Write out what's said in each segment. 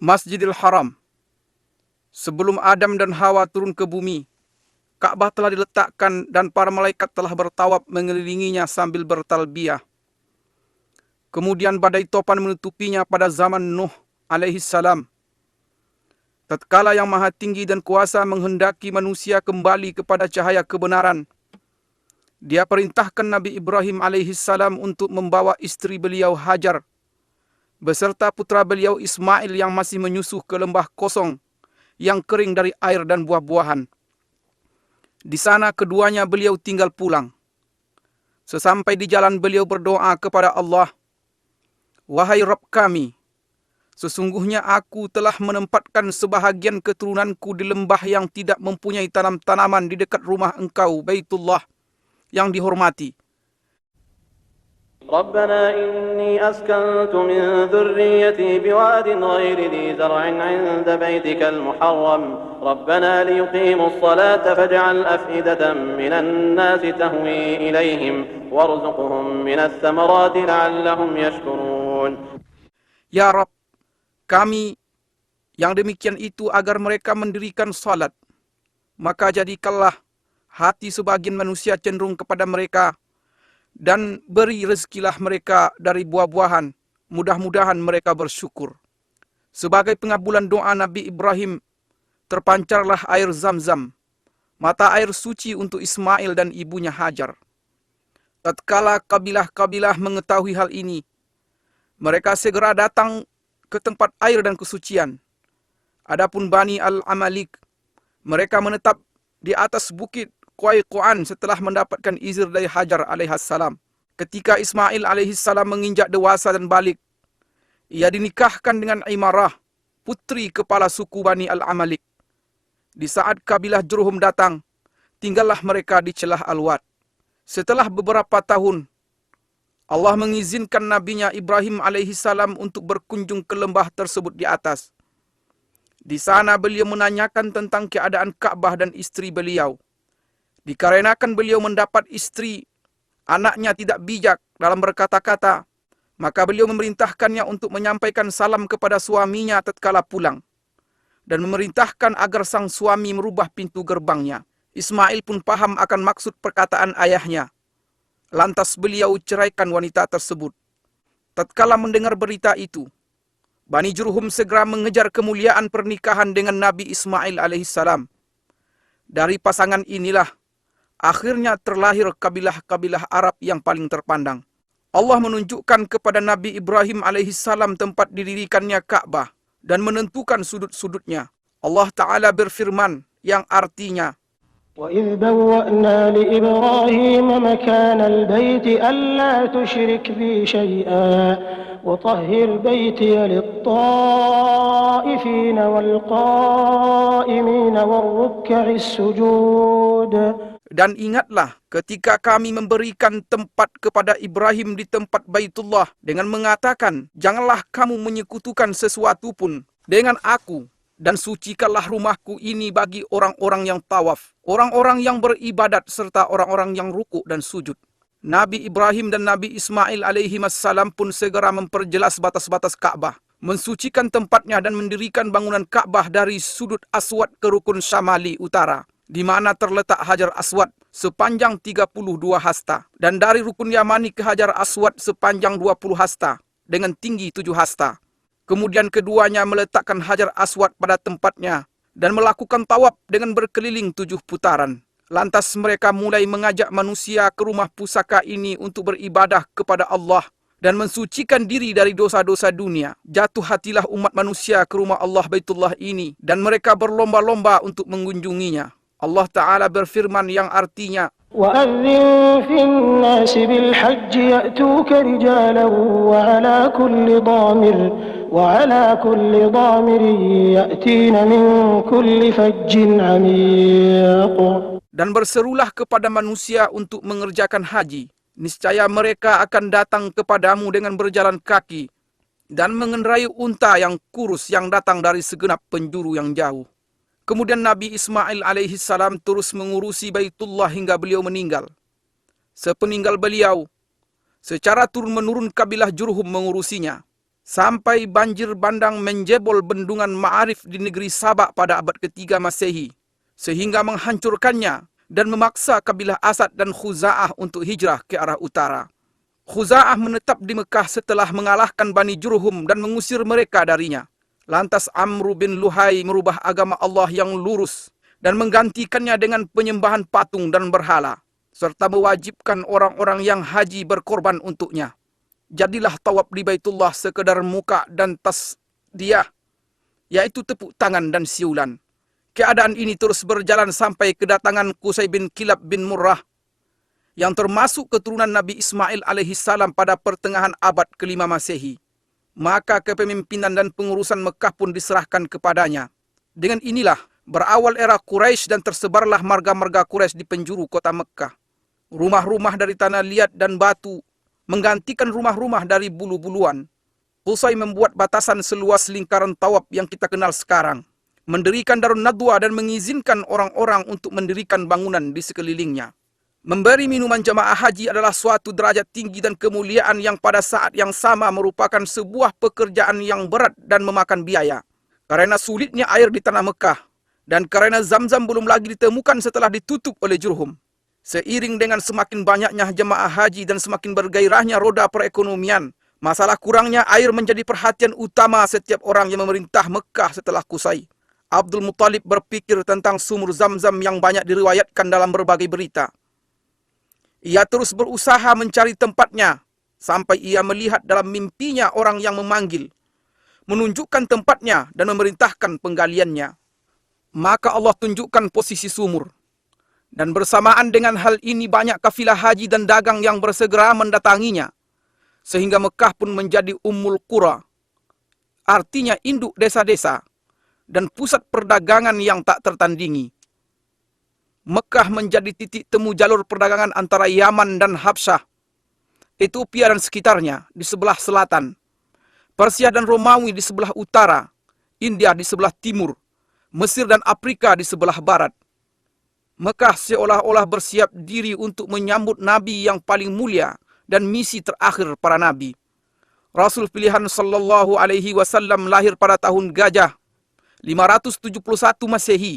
Masjidil Haram. Sebelum Adam dan Hawa turun ke bumi, Ka'bah telah diletakkan dan para malaikat telah bertawaf mengelilinginya sambil bertalbiyah. Kemudian badai topan menutupinya pada zaman Nuh alaihi salam. Tatkala yang maha tinggi dan kuasa menghendaki manusia kembali kepada cahaya kebenaran, Dia perintahkan Nabi Ibrahim alaihi salam untuk membawa istri beliau Hajar beserta putra beliau Ismail yang masih menyusuh ke lembah kosong yang kering dari air dan buah-buahan. Di sana keduanya beliau tinggal pulang. Sesampai di jalan beliau berdoa kepada Allah, "Wahai Rabb kami, sesungguhnya aku telah menempatkan sebahagian keturunanku di lembah yang tidak mempunyai tanam-tanaman di dekat rumah Engkau, Baitullah, yang dihormati. ربنا إني أسكنت من ذريتي بواد غير ذي زرع عند بيتك المحرم ربنا ليقيموا الصلاة فاجعل أفئدة من الناس تهوي إليهم وارزقهم من الثمرات لعلهم يشكرون." Ya Rabb, kami yang demikian itu agar mereka mendirikan salat, maka jadikanlah hati sebagian manusia cenderung kepada mereka, dan beri rezekilah mereka dari buah-buahan, mudah-mudahan mereka bersyukur. Sebagai pengabulan doa Nabi Ibrahim, terpancarlah air Zam-Zam, mata air suci untuk Ismail dan ibunya Hajar. Tatkala kabilah-kabilah mengetahui hal ini, mereka segera datang ke tempat air dan kesucian. Adapun Bani Al-Amalik, mereka menetap di atas bukit Qaiqu'an setelah mendapatkan izin dari Hajar alaihissalam. Ketika Ismail alaihissalam menginjak dewasa dan balik, ia dinikahkan dengan Imarah, putri kepala suku Bani Al-Amalik. Di saat kabilah Jurhum datang, tinggallah mereka di celah Al-Wad. Setelah beberapa tahun, Allah mengizinkan nabinya Ibrahim alaihissalam untuk berkunjung ke lembah tersebut di atas. Di sana beliau menanyakan tentang keadaan Ka'bah dan istri beliau. Dikarenakan beliau mendapat istri, anaknya tidak bijak dalam berkata-kata, maka beliau memerintahkannya untuk menyampaikan salam kepada suaminya tatkala pulang, dan memerintahkan agar sang suami merubah pintu gerbangnya. Ismail pun paham akan maksud perkataan ayahnya. Lantas beliau ceraikan wanita tersebut. Tatkala mendengar berita itu, Bani Jurhum segera mengejar kemuliaan pernikahan dengan Nabi Ismail alaihissalam. Dari pasangan inilah akhirnya terlahir kabilah-kabilah Arab yang paling terpandang. Allah menunjukkan kepada Nabi Ibrahim alaihissalam tempat didirikannya Ka'bah dan menentukan sudut-sudutnya. Allah Ta'ala berfirman yang artinya, وَإِذْ بَوَّأْنَا لِإِبْرَاهِيمَ مَكَانَ الْبَيْتِ أَلَّا تُشْرِكْ بِي شَيْئًا وَطَهِّرْ بَيْتِيَ لِلطَّائِفِينَ وَالْقَائِمِينَ وَالرُّكَّعِ السُّجُودِ. Dan ingatlah ketika kami memberikan tempat kepada Ibrahim di tempat Baitullah dengan mengatakan, "Janganlah kamu menyekutukan sesuatu pun dengan aku, dan sucikanlah rumahku ini bagi orang-orang yang tawaf, orang-orang yang beribadat, serta orang-orang yang rukuk dan sujud." Nabi Ibrahim dan Nabi Ismail alaihimassalam pun segera memperjelas batas-batas Ka'bah, mensucikan tempatnya dan mendirikan bangunan Ka'bah dari sudut Aswad ke rukun Syamali utara, di mana terletak Hajar Aswad sepanjang 32 hasta, dan dari rukun Yamani ke Hajar Aswad sepanjang 20 hasta dengan tinggi 7 hasta. Kemudian keduanya meletakkan Hajar Aswad pada tempatnya dan melakukan tawaf dengan berkeliling 7 putaran. Lantas mereka mulai mengajak manusia ke rumah pusaka ini untuk beribadah kepada Allah dan mensucikan diri dari dosa-dosa dunia. Jatuh hatilah umat manusia ke rumah Allah Baitullah ini dan mereka berlomba-lomba untuk mengunjunginya. Allah Ta'ala berfirman yang artinya, وَأَذِّن فِي النَّاسِ بِالْحَجِّ يَأْتُوكَ رِجَالًا وَعَلَى كُلِّ ضَامِرٍ يَأْتِينَ مِنْ كُلِّ فَجٍّ عَمِيقٍ. Dan berserulah kepada manusia untuk mengerjakan haji. Niscaya mereka akan datang kepadamu dengan berjalan kaki dan mengendarai unta yang kurus yang datang dari segenap penjuru yang jauh. Kemudian Nabi Ismail alaihissalam terus mengurusi Baitullah hingga beliau meninggal. Sepeninggal beliau, secara turun-menurun kabilah Jurhum mengurusinya. sampai banjir bandang menjebol bendungan Ma'arif di negeri Sabak pada abad ketiga Masehi, sehingga menghancurkannya dan memaksa kabilah Asad dan Khuza'ah untuk hijrah ke arah utara. Khuza'ah menetap di Mekah setelah mengalahkan Bani Jurhum dan mengusir mereka darinya. Lantas Amr bin Luhai merubah agama Allah yang lurus dan menggantikannya dengan penyembahan patung dan berhala, serta mewajibkan orang-orang yang haji berkorban untuknya. Jadilah tawaf di Baitullah sekedar muka dan tasdiyah, yaitu tepuk tangan dan siulan. Keadaan ini terus berjalan sampai kedatangan Qusay bin Kilab bin Murrah, yang termasuk keturunan Nabi Ismail alaihissalam pada pertengahan abad ke-5 Masehi. Maka kepemimpinan dan pengurusan Mekah pun diserahkan kepadanya. Dengan inilah berawal era Quraisy dan tersebarlah marga-marga Quraisy di penjuru kota Mekah. Rumah-rumah dari tanah liat dan batu menggantikan rumah-rumah dari bulu-buluan. Qusay membuat batasan seluas lingkaran tawaf yang kita kenal sekarang, mendirikan Darun Nadwa dan mengizinkan orang-orang untuk mendirikan bangunan di sekelilingnya. Memberi minuman jamaah haji adalah suatu derajat tinggi dan kemuliaan yang pada saat yang sama merupakan sebuah pekerjaan yang berat dan memakan biaya. Karena sulitnya air di tanah Mekah, dan karena Zamzam belum lagi ditemukan setelah ditutup oleh Jurhum. Seiring dengan semakin banyaknya jemaah haji dan semakin bergairahnya roda perekonomian, masalah kurangnya air menjadi perhatian utama setiap orang yang memerintah Mekah setelah Qusay. Abdul Muttalib berpikir tentang sumur Zamzam yang banyak diriwayatkan dalam berbagai berita. Ia terus berusaha mencari tempatnya, sampai ia melihat dalam mimpinya orang yang memanggil, menunjukkan tempatnya dan memerintahkan penggaliannya. Maka Allah tunjukkan posisi sumur. Dan bersamaan dengan hal ini banyak kafilah haji dan dagang yang bersegera mendatanginya, sehingga Mekah pun menjadi Ummul Qura, artinya induk desa-desa, dan pusat perdagangan yang tak tertandingi. Mekah menjadi titik temu jalur perdagangan antara Yaman dan Habsyah, Ethiopia dan sekitarnya di sebelah selatan, Persia dan Romawi di sebelah utara, India di sebelah timur, Mesir dan Afrika di sebelah barat. Mekah seolah-olah bersiap diri untuk menyambut Nabi yang paling mulia dan misi terakhir para Nabi. Rasul pilihan sallallahu alaihi wasallam lahir pada tahun Gajah 571 Masehi.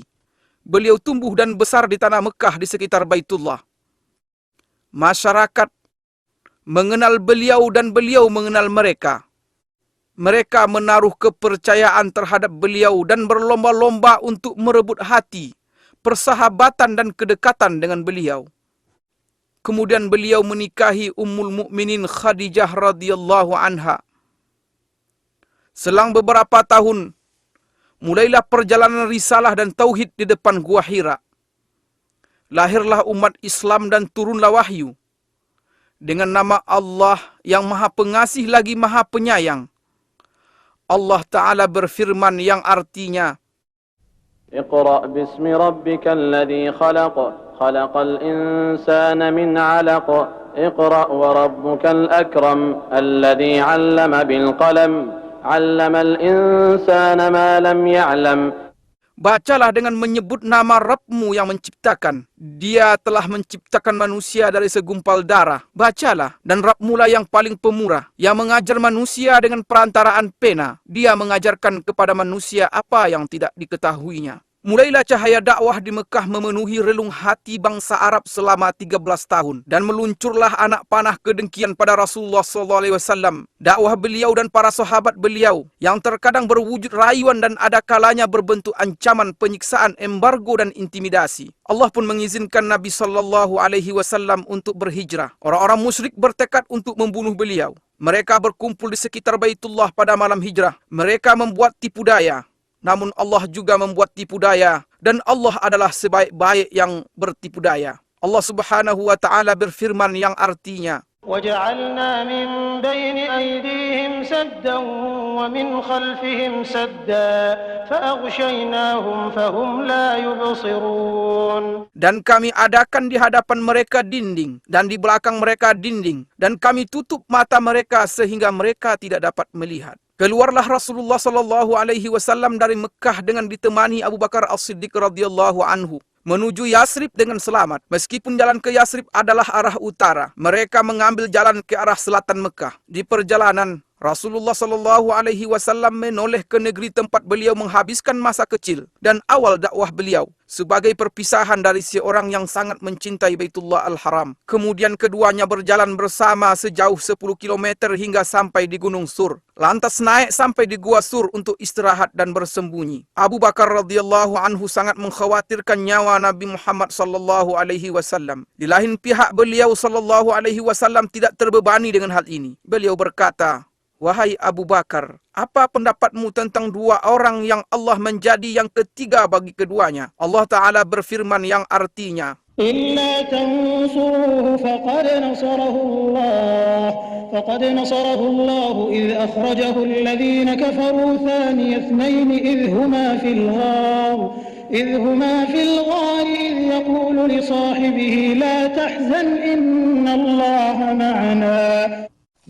Beliau tumbuh dan besar di tanah Mekah di sekitar Baitullah. Masyarakat mengenal beliau dan beliau mengenal mereka. Mereka menaruh kepercayaan terhadap beliau dan berlomba-lomba untuk merebut hati, persahabatan dan kedekatan dengan beliau. Kemudian beliau menikahi Ummul Mukminin Khadijah radhiyallahu anha. Selang beberapa tahun, mulailah perjalanan risalah dan tauhid di depan Gua Hira. Lahirlah umat Islam dan turunlah wahyu. Dengan nama Allah yang Maha Pengasih lagi Maha Penyayang. Allah Ta'ala berfirman yang artinya, Iqra' bismi rabbikal ladzi khalaq, khalaqal insana min 'alaq, Iqra' wa rabbukal akram, alladzi 'allama bil qalam, 'allamal insana ma lam ya'lam. bacalah dengan menyebut nama Rabbmu yang menciptakan. Dia telah menciptakan manusia dari segumpal darah. Bacalah, dan Rabbmu lah yang paling pemurah, yang mengajar manusia dengan perantaraan pena. Dia mengajarkan kepada manusia apa yang tidak diketahuinya. Mulailah cahaya dakwah di Mekah memenuhi relung hati bangsa Arab selama 13 tahun. Dan meluncurlah anak panah kedengkian pada Rasulullah SAW. Dakwah beliau dan para sahabat beliau, yang terkadang berwujud rayuan dan ada kalanya berbentuk ancaman, penyiksaan, embargo dan intimidasi. Allah pun mengizinkan Nabi SAW untuk berhijrah. Orang-orang musyrik bertekad untuk membunuh beliau. Mereka berkumpul di sekitar Baitullah pada malam hijrah. Mereka membuat tipu daya. Namun Allah juga membuat tipu daya, dan Allah adalah sebaik-baik yang bertipu daya. Allah Subhanahu wa Ta'ala berfirman yang artinya, وَجَعَلْنَا مِنْ بَيْنِ أَيْدِيهِمْ سَدًّا وَمِنْ خَلْفِهِمْ سَدًّا فَأَغْشَيْنَاهُمْ فَهُمْ لَا يُبْصِرُونَ. dan kami adakan di hadapan mereka dinding, dan di belakang mereka dinding, dan kami tutup mata mereka sehingga mereka tidak dapat melihat. Keluarlah Rasulullah SAW dari Mekah dengan ditemani Abu Bakar As-Siddiq radhiyallahu anhu menuju Yasrib dengan selamat. Meskipun jalan ke Yasrib adalah arah utara, mereka mengambil jalan ke arah selatan Mekah. Di perjalanan, Rasulullah sallallahu alaihi wasallam menoleh ke negeri tempat beliau menghabiskan masa kecil dan awal dakwah beliau sebagai perpisahan dari seorang yang sangat mencintai Baitullah Al-Haram. Kemudian keduanya berjalan bersama sejauh 10 km hingga sampai di Gunung Sur. Lantas naik sampai di Gua Sur untuk istirahat dan bersembunyi. Abu Bakar radhiyallahu anhu sangat mengkhawatirkan nyawa Nabi Muhammad sallallahu alaihi wasallam. Di lain pihak beliau sallallahu alaihi wasallam tidak terbebani dengan hal ini. Beliau berkata, "Wahai Abu Bakar, apa pendapatmu tentang dua orang yang Allah menjadi yang ketiga bagi keduanya?" Allah Ta'ala berfirman yang artinya, إلا تنصروه فقد نصره الله إذ أخرجه الذين كفروا ثاني اثنين إذ هما في الغار إذ يقول لصاحبه لا تحزن إن الله معنا.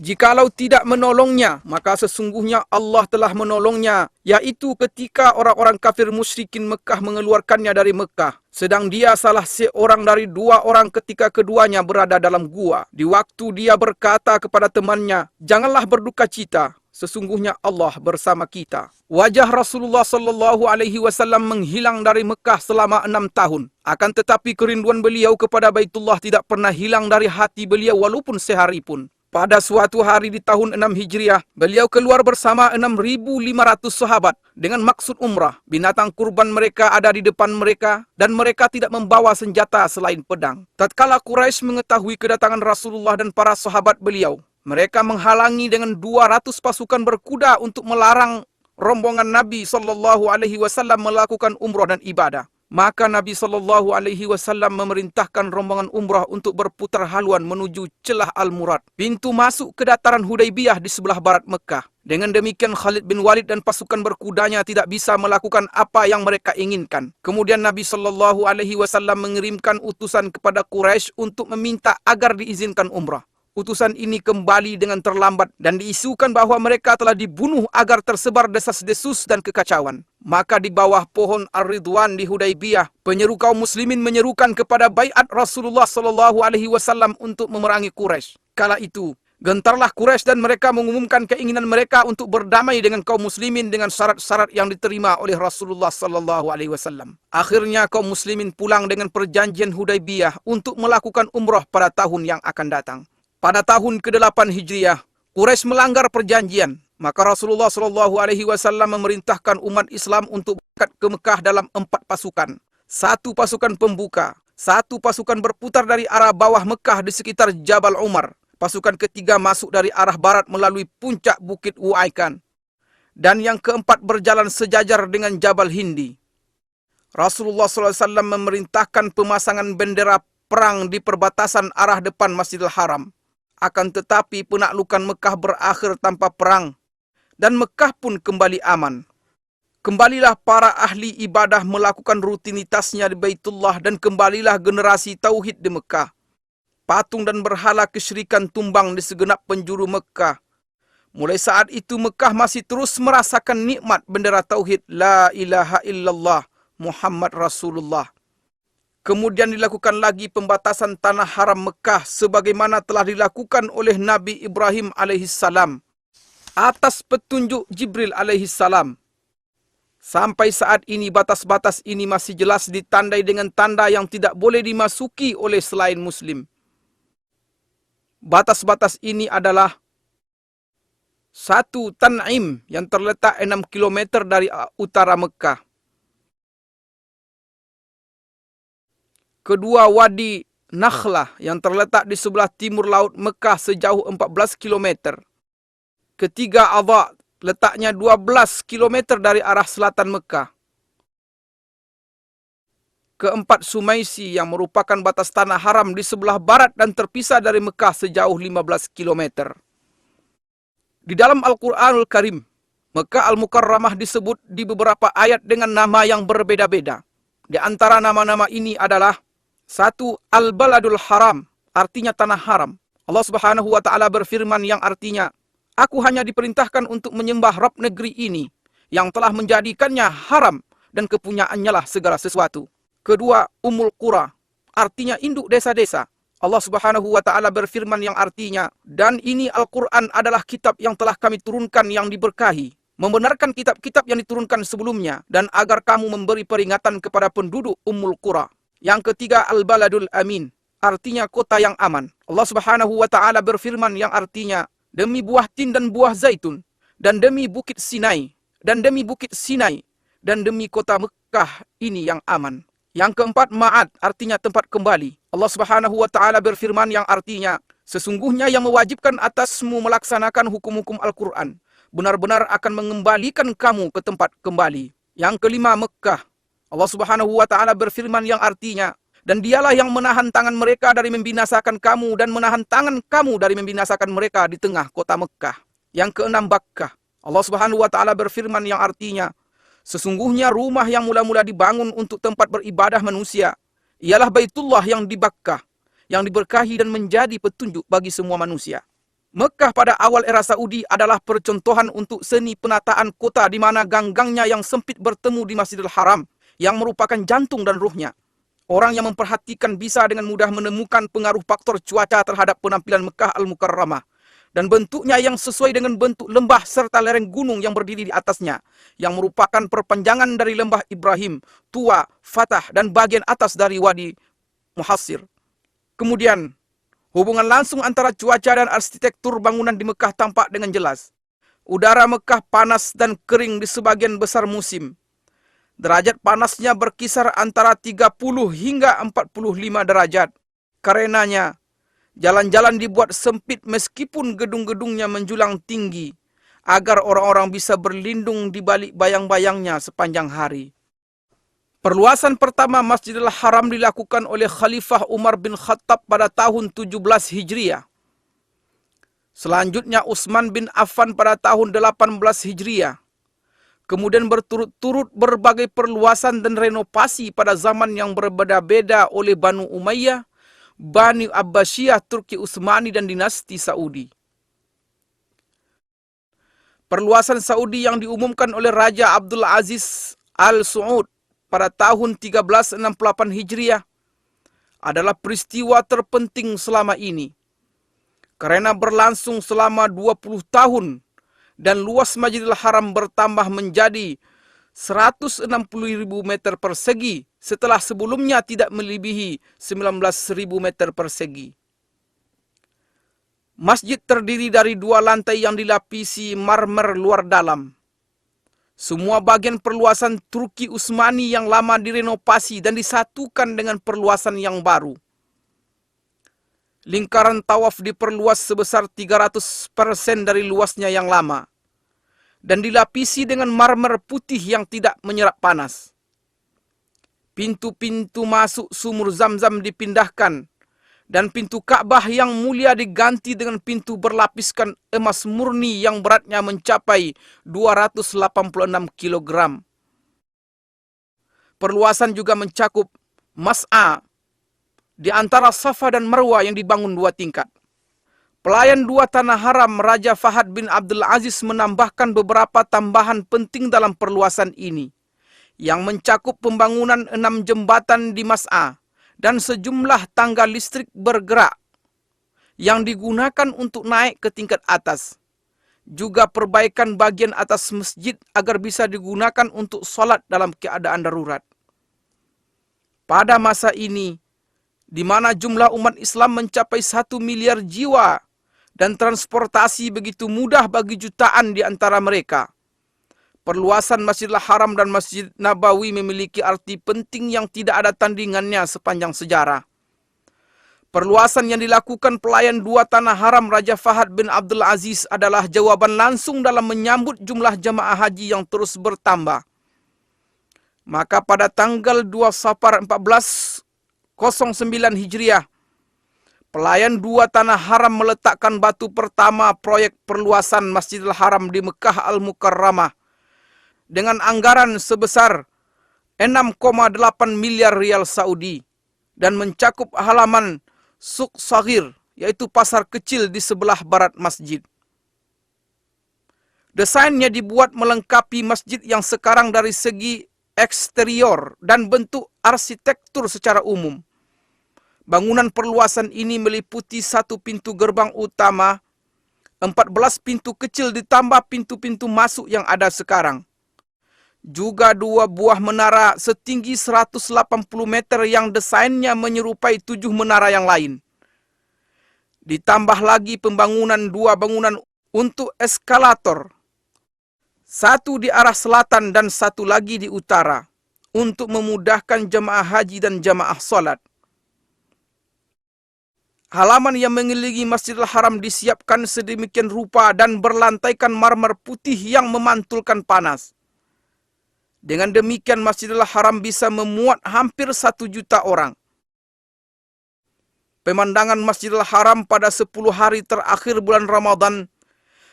jikalau tidak menolongnya, maka sesungguhnya Allah telah menolongnya, yaitu ketika orang-orang kafir musyrikin Mekah mengeluarkannya dari Mekah. Sedang dia salah seorang dari dua orang ketika keduanya berada dalam gua. Di waktu dia berkata kepada temannya, "Janganlah berduka cita, sesungguhnya Allah bersama kita." Wajah Rasulullah sallallahu alaihi wasallam menghilang dari Mekah selama 6 tahun. Akan tetapi kerinduan beliau kepada Baitullah tidak pernah hilang dari hati beliau walaupun sehari pun. Pada suatu hari di tahun 6 Hijriah, beliau keluar bersama 6.500 sahabat dengan maksud umrah. Binatang kurban mereka ada di depan mereka dan mereka tidak membawa senjata selain pedang. Tatkala Quraisy mengetahui kedatangan Rasulullah dan para sahabat beliau, mereka menghalangi dengan 200 pasukan berkuda untuk melarang rombongan Nabi SAW melakukan umrah dan ibadah. Maka Nabi SAW memerintahkan rombongan umrah untuk berputar haluan menuju celah Al-Murad, pintu masuk ke dataran Hudaybiyah di sebelah barat Mekah. Dengan demikian Khalid bin Walid dan pasukan berkudanya tidak bisa melakukan apa yang mereka inginkan. Kemudian Nabi SAW mengirimkan utusan kepada Quraisy untuk meminta agar diizinkan umrah. Utusan ini kembali dengan terlambat dan diisukan bahwa mereka telah dibunuh agar tersebar desas-desus dan kekacauan. Maka di bawah pohon Ar-Ridwan di Hudaybiyah, penyeru kaum muslimin menyerukan kepada baiat Rasulullah SAW untuk memerangi Quraisy. Kala itu, gentarlah Quraisy dan mereka mengumumkan keinginan mereka untuk berdamai dengan kaum muslimin dengan syarat-syarat yang diterima oleh Rasulullah SAW. Akhirnya kaum muslimin pulang dengan perjanjian Hudaybiyah untuk melakukan umrah pada tahun yang akan datang. Pada tahun ke-8 Hijriah, Quraisy melanggar perjanjian. Maka Rasulullah SAW memerintahkan umat Islam untuk berangkat ke Mekah dalam 4 pasukan. 1 pasukan pembuka, 1 pasukan berputar dari arah bawah Mekah di sekitar Jabal Umar. Pasukan ketiga masuk dari arah barat melalui puncak Bukit Uaikan. Dan yang keempat berjalan sejajar dengan Jabal Hindi. Rasulullah SAW memerintahkan pemasangan bendera perang di perbatasan arah depan Masjidil Haram. Akan tetapi penaklukan Mekah berakhir tanpa perang dan Mekah pun kembali aman. Kembalilah para ahli ibadah melakukan rutinitasnya di Baitullah dan kembalilah generasi tauhid di Mekah. Patung dan berhala kesyirikan tumbang di segenap penjuru Mekah. Mulai saat itu Mekah masih terus merasakan nikmat bendera tauhid La ilaha illallah Muhammad Rasulullah. Kemudian dilakukan lagi pembatasan tanah haram Mekah sebagaimana telah dilakukan oleh Nabi Ibrahim alaihissalam atas petunjuk Jibril alaihissalam. Sampai saat ini batas-batas ini masih jelas ditandai dengan tanda yang tidak boleh dimasuki oleh selain Muslim. Batas-batas ini adalah 1. Tan'im yang terletak 6 km dari utara Mekah. Kedua, Wadi Nakhlah yang terletak di sebelah timur laut Mekah sejauh 14 km. Ketiga, Adha, letaknya 12 km dari arah selatan Mekah. Keempat, Sumaisi yang merupakan batas tanah haram di sebelah barat dan terpisah dari Mekah sejauh 15 km. Di dalam Al-Quranul Karim, Mekah Al-Mukarramah disebut di beberapa ayat dengan nama yang berbeda-beda. Di antara nama-nama ini adalah 1. Al-Baladul Haram, artinya tanah haram. Allah Subhanahu wa Ta'ala berfirman yang artinya, "Aku hanya diperintahkan untuk menyembah Rabb negeri ini, yang telah menjadikannya haram dan kepunyaannya lah segala sesuatu." Kedua, Ummul Qura, artinya induk desa-desa. Allah Subhanahu wa taala berfirman yang artinya, dan ini Al-Qur'an adalah kitab yang telah kami turunkan yang diberkahi, membenarkan kitab-kitab yang diturunkan sebelumnya, dan agar kamu memberi peringatan kepada penduduk Ummul Qura. Yang ketiga, Al-Baladul Amin, artinya kota yang aman. Allah Subhanahu wa taala berfirman yang artinya, demi buah tin dan buah zaitun, dan demi bukit Sinai, dan demi bukit Sinai, dan demi kota Mekah ini yang aman. Yang keempat, Ma'ad, artinya tempat kembali. Allah Subhanahu wa taala berfirman yang artinya, sesungguhnya yang mewajibkan atasmu melaksanakan hukum-hukum Al-Qur'an benar-benar akan mengembalikan kamu ke tempat kembali. Yang kelima, Mekah. Allah Subhanahu wa taala berfirman yang artinya, dan dialah yang menahan tangan mereka dari membinasakan kamu dan menahan tangan kamu dari membinasakan mereka di tengah kota Mekah. Yang keenam, Bakkah. Allah Subhanahu wa taala berfirman yang artinya, sesungguhnya rumah yang mula-mula dibangun untuk tempat beribadah manusia ialah Baitullah yang di Bakkah, yang diberkahi dan menjadi petunjuk bagi semua manusia. Mekah pada awal era Saudi adalah percontohan untuk seni penataan kota di mana gang-gangnya yang sempit bertemu di Masjidil Haram, yang merupakan jantung dan ruhnya. Orang yang memperhatikan bisa dengan mudah menemukan pengaruh faktor cuaca terhadap penampilan Mekah Al-Mukarramah, dan bentuknya yang sesuai dengan bentuk lembah serta lereng gunung yang berdiri di atasnya, yang merupakan perpanjangan dari lembah Ibrahim, Tua, Fatah, dan bagian atas dari Wadi Muhassir. Kemudian, hubungan langsung antara cuaca dan arsitektur bangunan di Mekah tampak dengan jelas. Udara Mekah panas dan kering di sebagian besar musim. Derajat panasnya berkisar antara 30 hingga 45 derajat. Karenanya, jalan-jalan dibuat sempit meskipun gedung-gedungnya menjulang tinggi, agar orang-orang bisa berlindung di balik bayang-bayangnya sepanjang hari. Perluasan pertama Masjidil Haram dilakukan oleh Khalifah Umar bin Khattab pada tahun 17 Hijriah. Selanjutnya Utsman bin Affan pada tahun 18 Hijriah. Kemudian berturut-turut berbagai perluasan dan renovasi pada zaman yang berbeda-beda oleh Banu Umayyah, Bani Abbasiyah, Turki Utsmani, dan dinasti Saudi. Perluasan Saudi yang diumumkan oleh Raja Abdul Aziz Al Saud pada tahun 1368 Hijriah adalah peristiwa terpenting selama ini, karena berlangsung selama 20 tahun dan luas Masjidil Haram bertambah menjadi 160.000 meter persegi setelah sebelumnya tidak melebihi 19.000 meter persegi. Masjid terdiri dari 2 lantai yang dilapisi marmer luar dalam. Semua bagian perluasan Turki Utsmani yang lama direnovasi dan disatukan dengan perluasan yang baru. Lingkaran tawaf diperluas sebesar 300% dari luasnya yang lama, dan dilapisi dengan marmer putih yang tidak menyerap panas. Pintu-pintu masuk sumur Zam-Zam dipindahkan, dan pintu Ka'bah yang mulia diganti dengan pintu berlapiskan emas murni yang beratnya mencapai 286 kg. Perluasan juga mencakup Mas'a di antara Safa dan Marwah yang dibangun 2 tingkat. Pelayan 2 tanah haram Raja Fahad bin Abdul Aziz menambahkan beberapa tambahan penting dalam perluasan ini, yang mencakup pembangunan 6 jembatan di Mas'a dan sejumlah tangga listrik bergerak yang digunakan untuk naik ke tingkat atas. Juga perbaikan bagian atas masjid agar bisa digunakan untuk sholat dalam keadaan darurat. Pada masa ini, di mana jumlah umat Islam mencapai 1 miliar jiwa dan transportasi begitu mudah bagi jutaan di antara mereka, perluasan Masjidil Haram dan Masjid Nabawi memiliki arti penting yang tidak ada tandingannya sepanjang sejarah. Perluasan yang dilakukan pelayan 2 tanah haram Raja Fahad bin Abdul Aziz adalah jawaban langsung dalam menyambut jumlah jamaah haji yang terus bertambah. Maka pada tanggal 2 Safar 1409 Hijriah, pelayan 2 tanah haram meletakkan batu pertama proyek perluasan Masjidil Haram di Mekah Al-Mukarramah dengan anggaran sebesar 6,8 miliar rial Saudi dan mencakup halaman Suq Saghir, yaitu pasar kecil di sebelah barat masjid. Desainnya dibuat melengkapi masjid yang sekarang dari segi eksterior dan bentuk arsitektur secara umum. Bangunan perluasan ini meliputi 1 pintu gerbang utama, 14 pintu kecil ditambah pintu-pintu masuk yang ada sekarang. Juga 2 buah menara setinggi 180 meter yang desainnya menyerupai 7 menara yang lain. Ditambah lagi pembangunan 2 bangunan untuk eskalator. 1 di arah selatan dan 1 lagi di utara, untuk memudahkan jemaah haji dan jemaah solat. Halaman yang mengelilingi Masjidil Haram disiapkan sedemikian rupa dan berlantaikan marmer putih yang memantulkan panas. Dengan demikian Masjidil Haram bisa memuat hampir 1 juta orang. Pemandangan Masjidil Haram pada 10 hari terakhir bulan Ramadan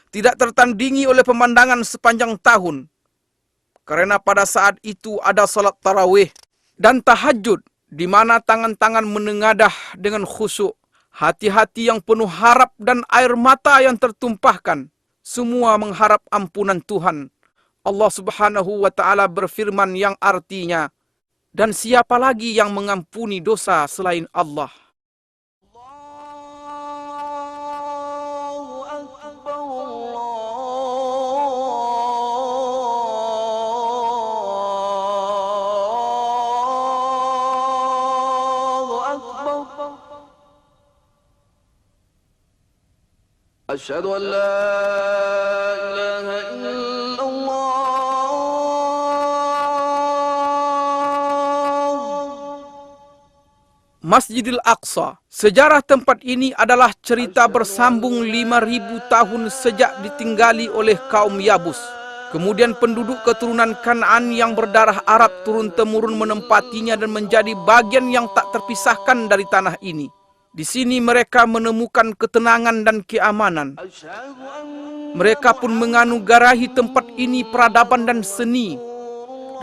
tidak tertandingi oleh pemandangan sepanjang tahun. Karena pada saat itu ada salat tarawih dan tahajud, di mana tangan-tangan menengadah dengan khusyuk, hati-hati yang penuh harap dan air mata yang tertumpahkan, semua mengharap ampunan Tuhan. Allah Subhanahu wa Ta'ala berfirman yang artinya, dan siapa lagi yang mengampuni dosa selain Allah? أشهد أن لا إله إلا الله. Masjidil Aqsa. Sejarah tempat ini adalah cerita bersambung 5.000 tahun sejak ditinggali oleh kaum Yabus. Kemudian penduduk keturunan Kan'an yang berdarah Arab turun-temurun menempatinya dan menjadi bagian yang tak terpisahkan dari tanah ini. Di sini mereka menemukan ketenangan dan keamanan. Mereka pun menganugerahi tempat ini peradaban dan seni.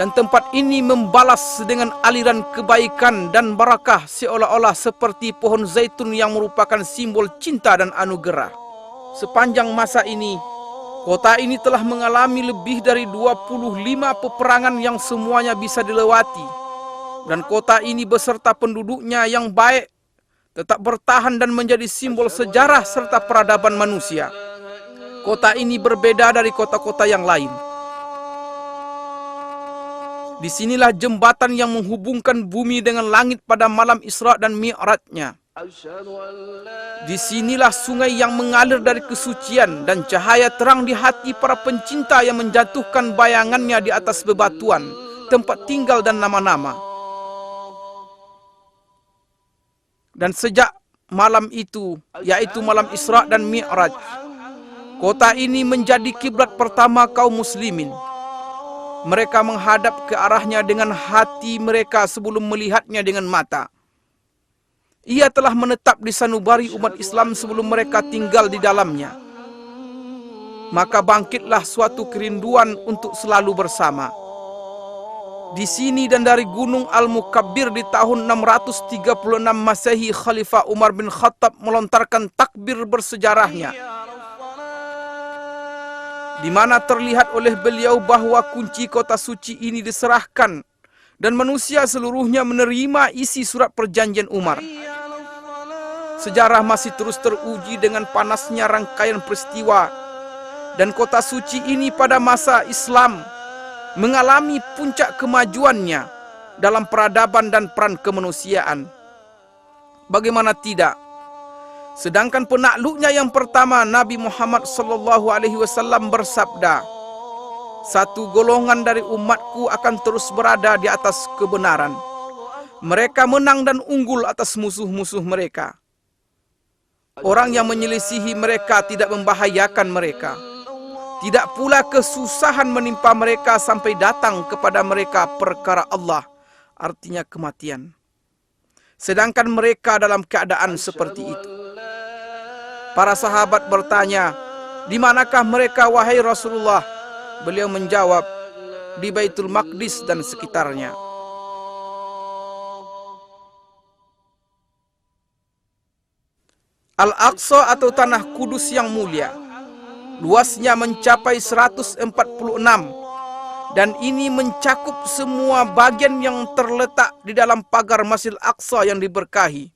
Dan tempat ini membalas dengan aliran kebaikan dan barakah seolah-olah seperti pohon zaitun yang merupakan simbol cinta dan anugerah. Sepanjang masa ini, kota ini telah mengalami lebih dari 25 peperangan yang semuanya bisa dilewati. Dan kota ini beserta penduduknya yang baik tetap bertahan dan menjadi simbol sejarah serta peradaban manusia. Kota ini berbeda dari kota-kota yang lain. Disinilah jembatan yang menghubungkan bumi dengan langit pada malam Isra dan Mi'rajnya. Disinilah sungai yang mengalir dari kesucian dan cahaya terang di hati para pencinta yang menjatuhkan bayangannya di atas bebatuan, tempat tinggal dan nama-nama. Dan sejak malam itu, yaitu malam Isra dan Mi'raj, kota ini menjadi kiblat pertama kaum muslimin. Mereka menghadap ke arahnya dengan hati mereka sebelum melihatnya dengan mata. Ia telah menetap di sanubari umat Islam sebelum mereka tinggal di dalamnya. Maka bangkitlah suatu kerinduan untuk selalu bersama. Di sini dan dari Gunung Al-Mukabbir di tahun 636 Masehi, Khalifah Umar bin Khattab melontarkan takbir bersejarahnya, di mana terlihat oleh beliau bahwa kunci kota suci ini diserahkan dan manusia seluruhnya menerima isi surat perjanjian Umar. Sejarah masih terus teruji dengan panasnya rangkaian peristiwa, dan kota suci ini pada masa Islam mengalami puncak kemajuannya dalam peradaban dan peran kemanusiaan. Bagaimana tidak? Sedangkan penakluknya yang pertama, Nabi Muhammad SAW bersabda, "Satu golongan dari umatku akan terus berada di atas kebenaran. Mereka menang dan unggul atas musuh-musuh mereka. Orang yang menyelisihi mereka tidak membahayakan mereka. Tidak pula kesusahan menimpa mereka sampai datang kepada mereka perkara Allah," artinya kematian. Sedangkan mereka dalam keadaan seperti itu. Para sahabat bertanya, "Di manakah mereka wahai Rasulullah?" Beliau menjawab, "Di Baitul Maqdis dan sekitarnya." Al-Aqsa atau Tanah Kudus yang mulia, luasnya mencapai 146 dan ini mencakup semua bagian yang terletak di dalam pagar Masjidil Aqsa yang diberkahi.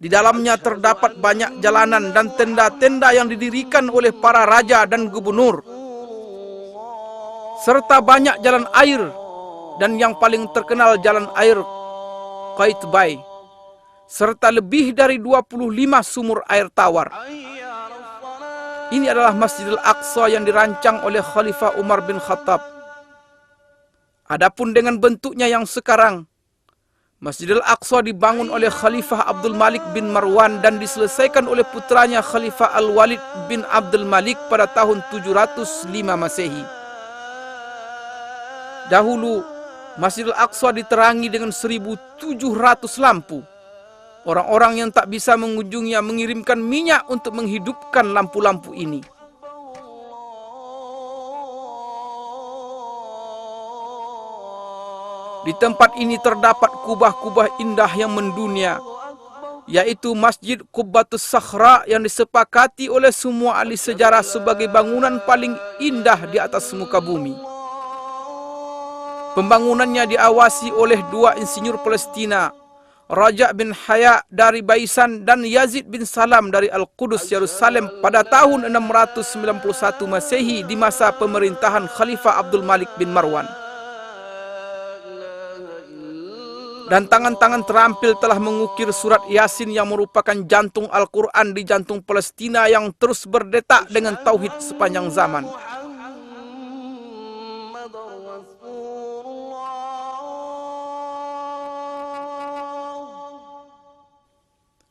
Di dalamnya terdapat banyak jalanan dan tenda-tenda yang didirikan oleh para raja dan gubernur, serta banyak jalan air, dan yang paling terkenal jalan air Qaitbay, serta lebih dari 25 sumur air tawar. Ini adalah Masjidil Aqsa yang dirancang oleh Khalifah Umar bin Khattab. Adapun dengan bentuknya yang sekarang, Masjidil Aqsa dibangun oleh Khalifah Abdul Malik bin Marwan dan diselesaikan oleh putranya Khalifah Al-Walid bin Abdul Malik pada tahun 705 Masehi. Dahulu, Masjidil Aqsa diterangi dengan 1.700 lampu. Orang-orang yang tak bisa mengunjunginya mengirimkan minyak untuk menghidupkan lampu-lampu ini. Di tempat ini terdapat kubah-kubah indah yang mendunia, yaitu Masjid Qubbatus Sakhra yang disepakati oleh semua ahli sejarah sebagai bangunan paling indah di atas muka bumi. Pembangunannya diawasi oleh dua insinyur Palestina, Raja bin Haya dari Baisan dan Yazid bin Salam dari Al-Qudus, Yerusalem pada tahun 691 Masehi di masa pemerintahan Khalifah Abdul Malik bin Marwan. Dan tangan-tangan terampil telah mengukir surat Yasin yang merupakan jantung Al-Quran di jantung Palestina yang terus berdetak dengan tauhid sepanjang zaman.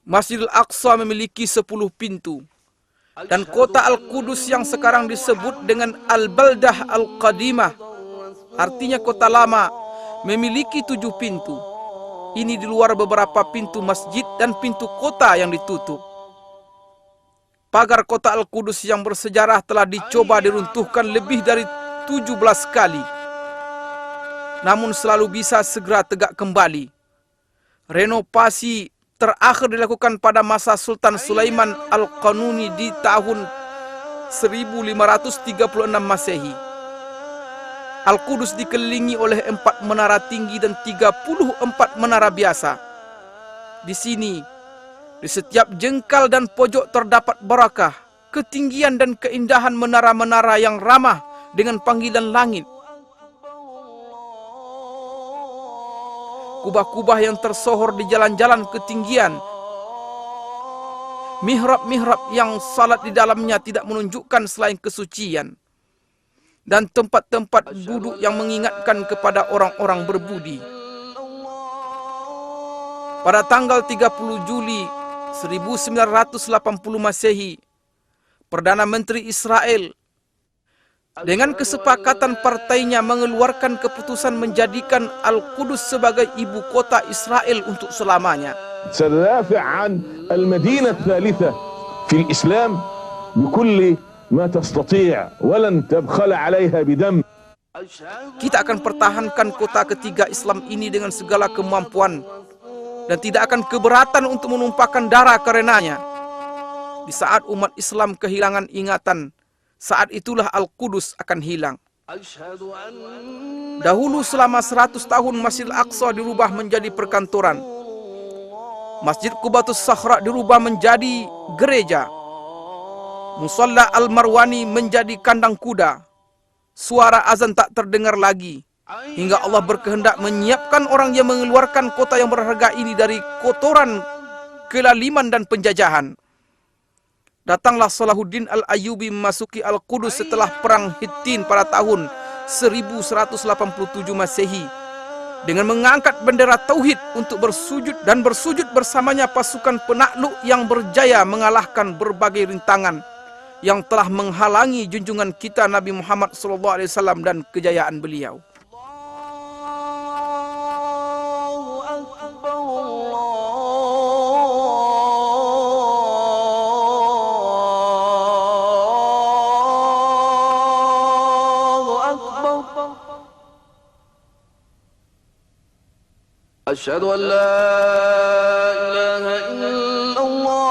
Masjidil Aqsa memiliki 10 pintu. Dan kota Al-Qudus yang sekarang disebut dengan Al-Baldah Al-Qadimah, artinya kota lama, memiliki 7 pintu. Ini di luar beberapa pintu masjid dan pintu kota yang ditutup. Pagar kota Al-Qudus yang bersejarah telah dicoba diruntuhkan lebih dari 17 kali, namun selalu bisa segera tegak kembali. Renovasi terakhir dilakukan pada masa Sultan Sulaiman Al-Qanuni di tahun 1536 Masehi. Al-Qudus dikelilingi oleh 4 menara tinggi dan 34 menara biasa. Di sini, di setiap jengkal dan pojok terdapat barakah, ketinggian dan keindahan menara-menara yang ramah dengan panggilan langit. Kubah-kubah yang tersohor di jalan-jalan ketinggian. Mihrab-mihrab yang salat di dalamnya tidak menunjukkan selain kesucian. Dan tempat-tempat duduk yang mengingatkan kepada orang-orang berbudi. Pada tanggal 30 Juli 1980 Masehi, Perdana Menteri Israel dengan kesepakatan partainya mengeluarkan keputusan menjadikan Al-Qudus sebagai ibu kota Israel untuk selamanya. سندافع عن المدينة الثالثة في الإسلام بكل ما تستطيع ولن تبخل عليها بدم. Kita akan pertahankan kota ketiga Islam ini dengan segala kemampuan dan tidak akan keberatan untuk menumpahkan darah karenanya. Di saat umat Islam kehilangan ingatan, saat itulah Al-Qudus akan hilang. Dahulu selama 100 tahun Masjidil Aqsa dirubah menjadi perkantoran. Masjid Qubbatus Sakhra dirubah menjadi gereja. Musalla Al-Marwani menjadi kandang kuda. Suara azan tak terdengar lagi. Hingga Allah berkehendak menyiapkan orang yang mengeluarkan kota yang berharga ini dari kotoran, kelaliman dan penjajahan. Datanglah Salahuddin Al-Ayyubi memasuki Al-Qudus setelah perang Hittin pada tahun 1187 Masehi dengan mengangkat bendera tauhid untuk bersujud dan bersujud bersamanya pasukan penakluk yang berjaya mengalahkan berbagai rintangan yang telah menghalangi junjungan kita Nabi Muhammad SAW dan kejayaan beliau. أشهد أن لا إله إلا الله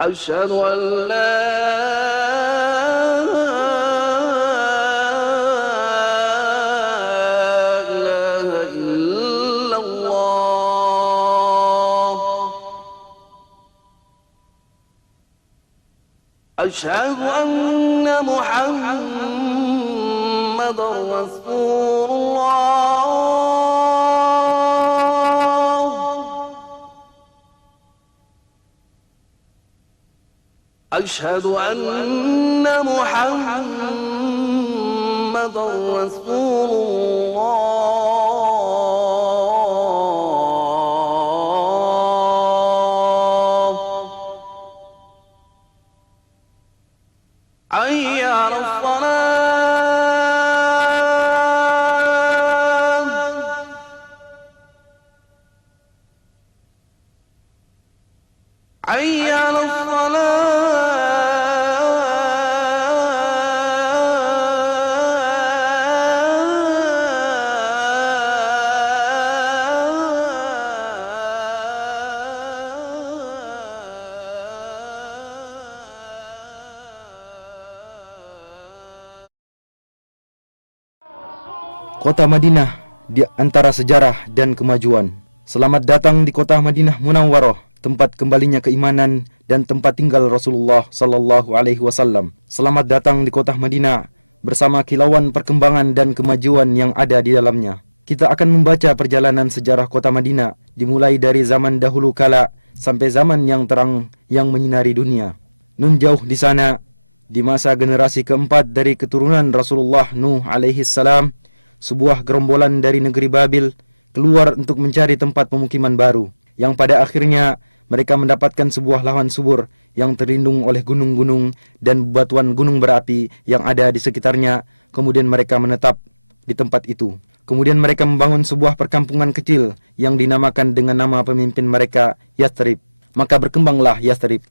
أشهد أن لا أشهد أن محمد رسول الله أشهد أن محمد رسول الله حي على الصلاة حي على Kota Madinah di antara sejarah dan kemajuan. Selamat datang di kota Madinah Munawwarah, tempat kembalinya keimanan dan tempat tinggal Rasulullah sallallahu alaihi wasallam. Selamat datang di kota Madinah bersama kilauan perkembangan dan kemajuan yang ada di dalamnya. Kita akan membaca perjalanan sejarah kota Madinah dimulai dari zaman dahulu kala sampai zaman yang terang yang menyinari dunia. Nun jauh di sana, di masa generasi keempat dari keturunan Rasulullah Nuh alaihi salam, sebuah gerombolan dari negeri Babil keluar untuk mencari tempat pemukiman baru, yang pada akhirnya mereka mendapatkan sebuah lahan subur yang terlindung oleh gunung-gunung dan bebatuan gunung berapi yang ada di sekitarnya. Kemudian mereka menetap di tempat itu. Kemudian mereka membangun sebuah perkampungan kecil yang dinamakan dengan nama pemimpin mereka, Yathrib. Maka berkembanglah Yathrib.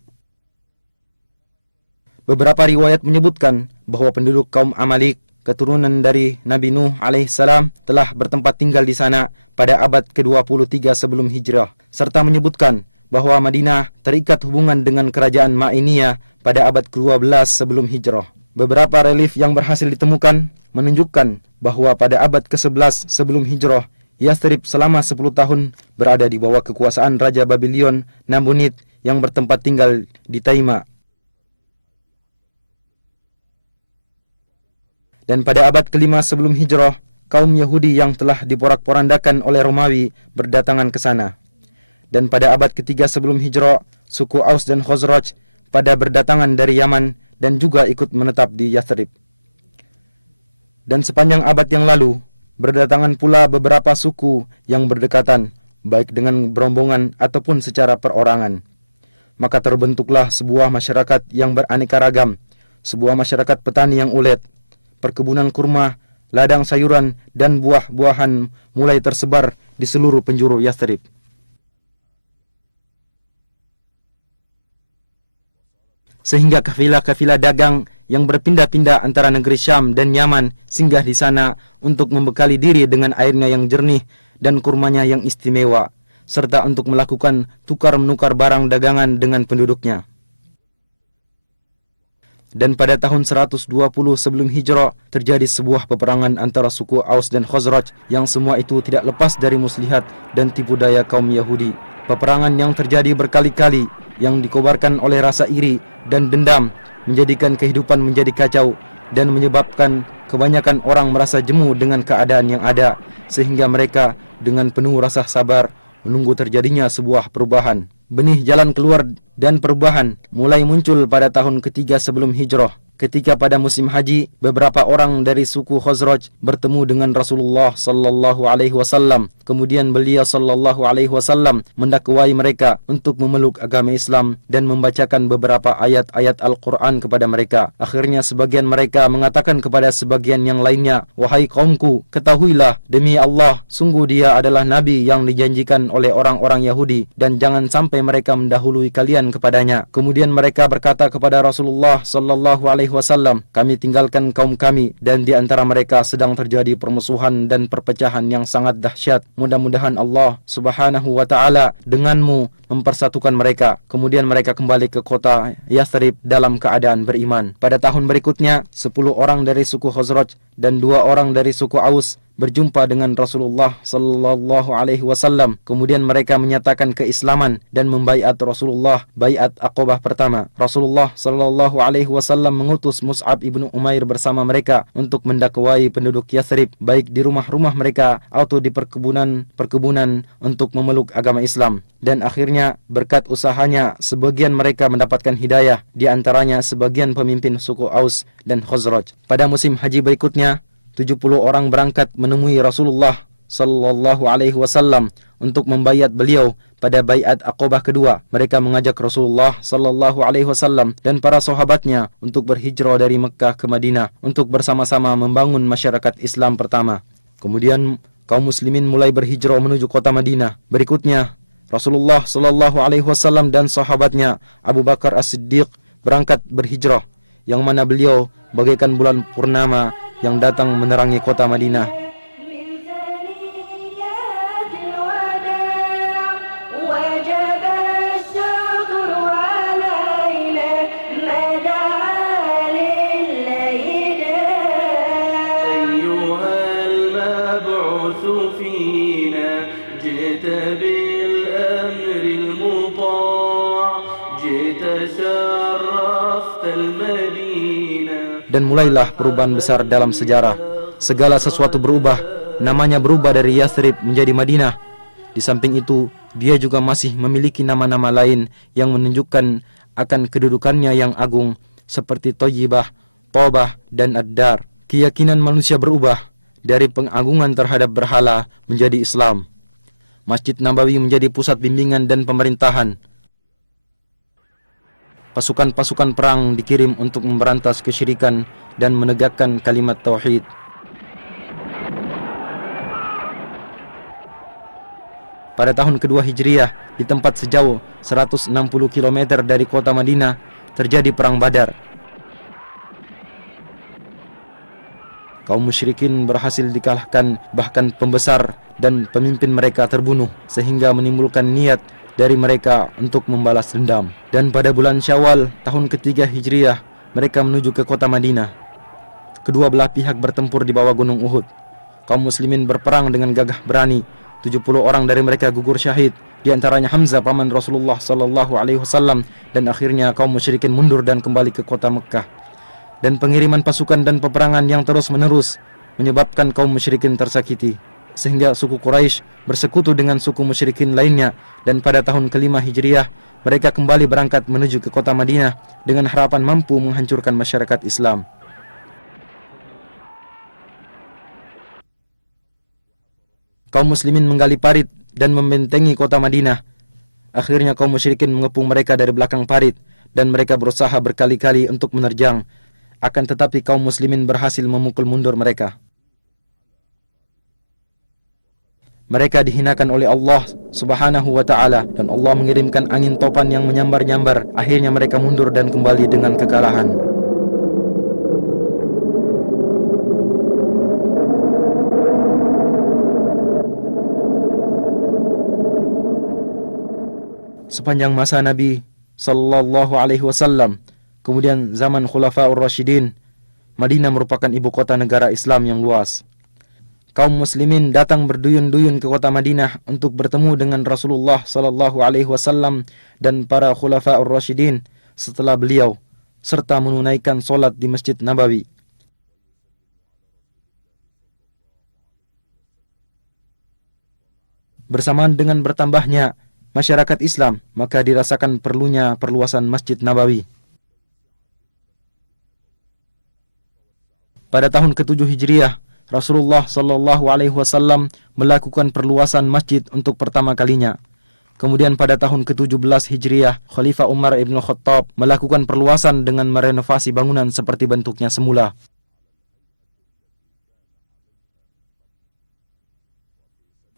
Beberapa riwayat menyebutkan bahwa penduduk kaum Amalik, keturunan dari Nabi Nuh alaihissalam, telah bertempat tinggal di sana pada abad ke-23 sebelum hijrah, serta menyebutkan bahwa Madinah terikat hubungan dengan kerajaan Ma'iniyah pada abad ke-12 sebelum hijrah. Beberapa relief yang berhasil ditemukan menunjukkan bahwa pada abad ke-11 sebelum hijrah, Yathrib selama 10 tahun berada di bawah kekuasaan Raja Babylon Nabonid yang bertempat tinggal di Taima. Dan pada abad ke-5 sebelum hijrah, kaum Yahudi yang telah diporak-porandakan oleh Romawi berdatangan ke sana. Dan pada abad ke-3 sebelum hijrah, suku Aus dan Khazraj pada berdatangan dari Yaman dan juga ikut menetap di Yathrib. Dan sepanjang abad yang lalu, berdatangan pula beberapa suku yang berdekatan, baik dengan berombongan ataupun secara perorangan. Maka terbentuklah sebuah masyarakat yang beraneka ragam, sebuah masyarakat petani yang ulet. Perkebunan kurma, ladang sayuran, dan buah-buahan mulai tersebar di seluruh penjuru Yathrib. Sehingga kafilah-kafilah dagang yang berpindah-pindah antara negeri Syam dan Yaman singgah di sana untuk membekali diri dengan airnya yang jernih dan kurmanya yang istimewa, serta untuk melakukan tukar-menukar barang dagangan dengan penduduknya. Dan pada tahun 120 sebelum hijrah terjadi sebuah peperangan antara suku Aus dan Khazraj yang semua itu tidak lepas dari muslihat dan tipu daya kaum Yahudi. Peperangan yang terjadi berkali-kali yang dikobarkan oleh rasa iri dan dendam menjadikan kehidupan menjadi kacau dan menyebabkan kebanyakan orang merasa jemu dengan keadaan yang ada, sehingga mereka dengan penuh rasa sabar menunggu terjadinya sebuah perubahan. Benih jalan keluar dan perubahan mulai muncul pada tahun ketiga sebelum hijrah, ketika pada musim haji beberapa orang dari suku Khazraj bertemu dengan Rasulullah sallallahu alaihi wasallam. Kemudian beliau sallallahu alaihi wasallam mendakwai mereka untuk memeluk agama Islam dan membacakan beberapa ayat-ayat Al-Qur'an kepada mereka. Akhirnya sebagian mereka mengatakan kepada sebagian yang lainnya, "Wahai kaumku, ketahuilah demi Allah, sungguh dia adalah nabi yang dijanjikan oleh orang-orang Yahudi dan jangan sampai mereka mendahului kalian kepadanya." Kemudian mereka berkata kepada Rasulullah sallallahu alaihi wasallam, "Kami tinggalkan kaum kami dan di antara mereka sedang terjadi permusuhan dan perpecahan yang sangat dahsyat. Mudah-mudahan Allah Subhanahu wa taala denganmu mempersatukan mereka." Kemudian mereka kembali ke kota Yathrib dalam keadaan beriman. Pada tahun berikutnya, 10 orang dari suku Khazraj dan 2 orang dari suku Aus berjumpa dengan Rasulullah sallallahu alaihi wasallam. Kemudian mereka menyatakan keislaman dan membaiat Rasulullah baiat Aqabah pertama. Rasulullah sallallahu alaihi wasallam mengutus Mus'ab ibnu Umair bersama mereka untuk mendakwai penduduk Yathrib, baik di rumah-rumah mereka atau di perkebunan untuk memeluk agama Islam. Dan akhirnya berkat usahanya sebagian mereka mendapatkan hidayah, di antaranya sebagian pemimpin suku Aus dan Khazraj. Pada musim haji berikutnya 70 orang berangkat menemui Rasulullah sallallahu alaihi wasallam untuk membayat beliau pada baiat Aqabah kedua. Mereka mengajak Rasulullah sallallahu alaihi wasallam dan para sahabatnya untuk berhijrah dari Mekkah ke Madinah untuk bersama-sama membangun masyarakat Islam pertama. Kemudian kaum muslimin mulai berhijrah menuju kota Madinah. Berikutnya Rasulullah sallallahu alaihi wasallam dan sahabatnya Abu Bakar As-Siddiq berangkat berhijrah, yang mana beliau bagaikan bulan purnama yang datang menerangi kota Madinah. Dan mulailah perubahan besar dalam sejarah. Segala sesuatu berubah. Namanya berubah dari Yathrib menjadi Madinah. Di samping itu, dia juga masih memiliki nama-nama lain yang menunjukkan akan kedudukannya yang agung, seperti Thayyibah, Tobah, dan Ad-Dar. Keyakinan manusia berubah dari pengagungan terhadap berhala menjadi Islam. Masjid Nabawi menjadi pusat bimbingan dan pemerintahan. Pasukan-pasukan perang dikirim untuk memberantas kesyirikan dan menegakkan kalimat tauhid. Pada tahun kedua Hijriah, di tempat sejauh 160 km dari kota Madinah, terjadi perang Badar. Kaum musyrikin berhasil dikalahkan, bahkan pembesar dan pemimpin mereka terbunuh, sehingga menimbulkan niat dari mereka untuk membalas dendam. Dan pada bulan Syawal tahun ketiga Hijriah, mereka menuju ke kota Madinah. Kedua belah pihak bertempur di bawah gunung Uhud. Kaum muslimin berperang dengan gagah berani. 70 orang dari mereka gugur syahid, di antaranya Hamzah paman Rasulullah sallallahu alaihi wasallam. Dan akhirnya kaum musyrikin mundur dan kembali ke kota Mekkah. Dan pengiriman pasukan dan peperangan yang terus-menerus menyebabkan kaum musyrikin tersakiti, sehingga suku Quraisy bersekutu dengan suku musyrikin lainnya. Dan pada tahun kelima Hijriah, mereka kembali berangkat menuju ke kota Madinah dengan harapan mampu menghancurkan masyarakat Islam. Kaum muslimin menggali parit dan membentengi kota Madinah. Akhirnya kaum musyrikin mengepung mereka dari belakang parit, dan mereka berusaha berkali-kali untuk menerjang. Akan tetapi kaum muslimin berhasil memukul mundur mereka. Mereka dihinakan oleh Allah Subhanahu wa ta'ala, dan Allah mengirimkan angin topan yang menyambar-nyambar. Akhirnya mereka mundur dan kembali dengan kekalahan. Sepanjang masa Nabi sallallahu alaihi wasallam, kemudian zaman Khulafaur Rasyidin, Madinah merupakan ibu kota negara Islam yang luas. Kaum muslimin datang berduyun-duyun ke kota Madinah untuk bertemu dengan Rasulullah sallallahu alaihi wasallam dan para Khulafaur Rasyidin setelah beliau, serta menunaikan solat di Masjid Nabawi. Bersamaan dengan bertambahnya masyarakat Islam, maka dirasakan perlunya perluasan Masjid Nabawi. Pada tahun ke-7 Hijriah, Rasulullah sallallahu alaihi wasallam melakukan perluasan masjid untuk pertama kalinya. Kemudian pada tahun ke-17 Hijriah, Khalifah Umar ibn Khattab melakukan perluasan dengan merenovasi bangunan seperti bentuknya semula.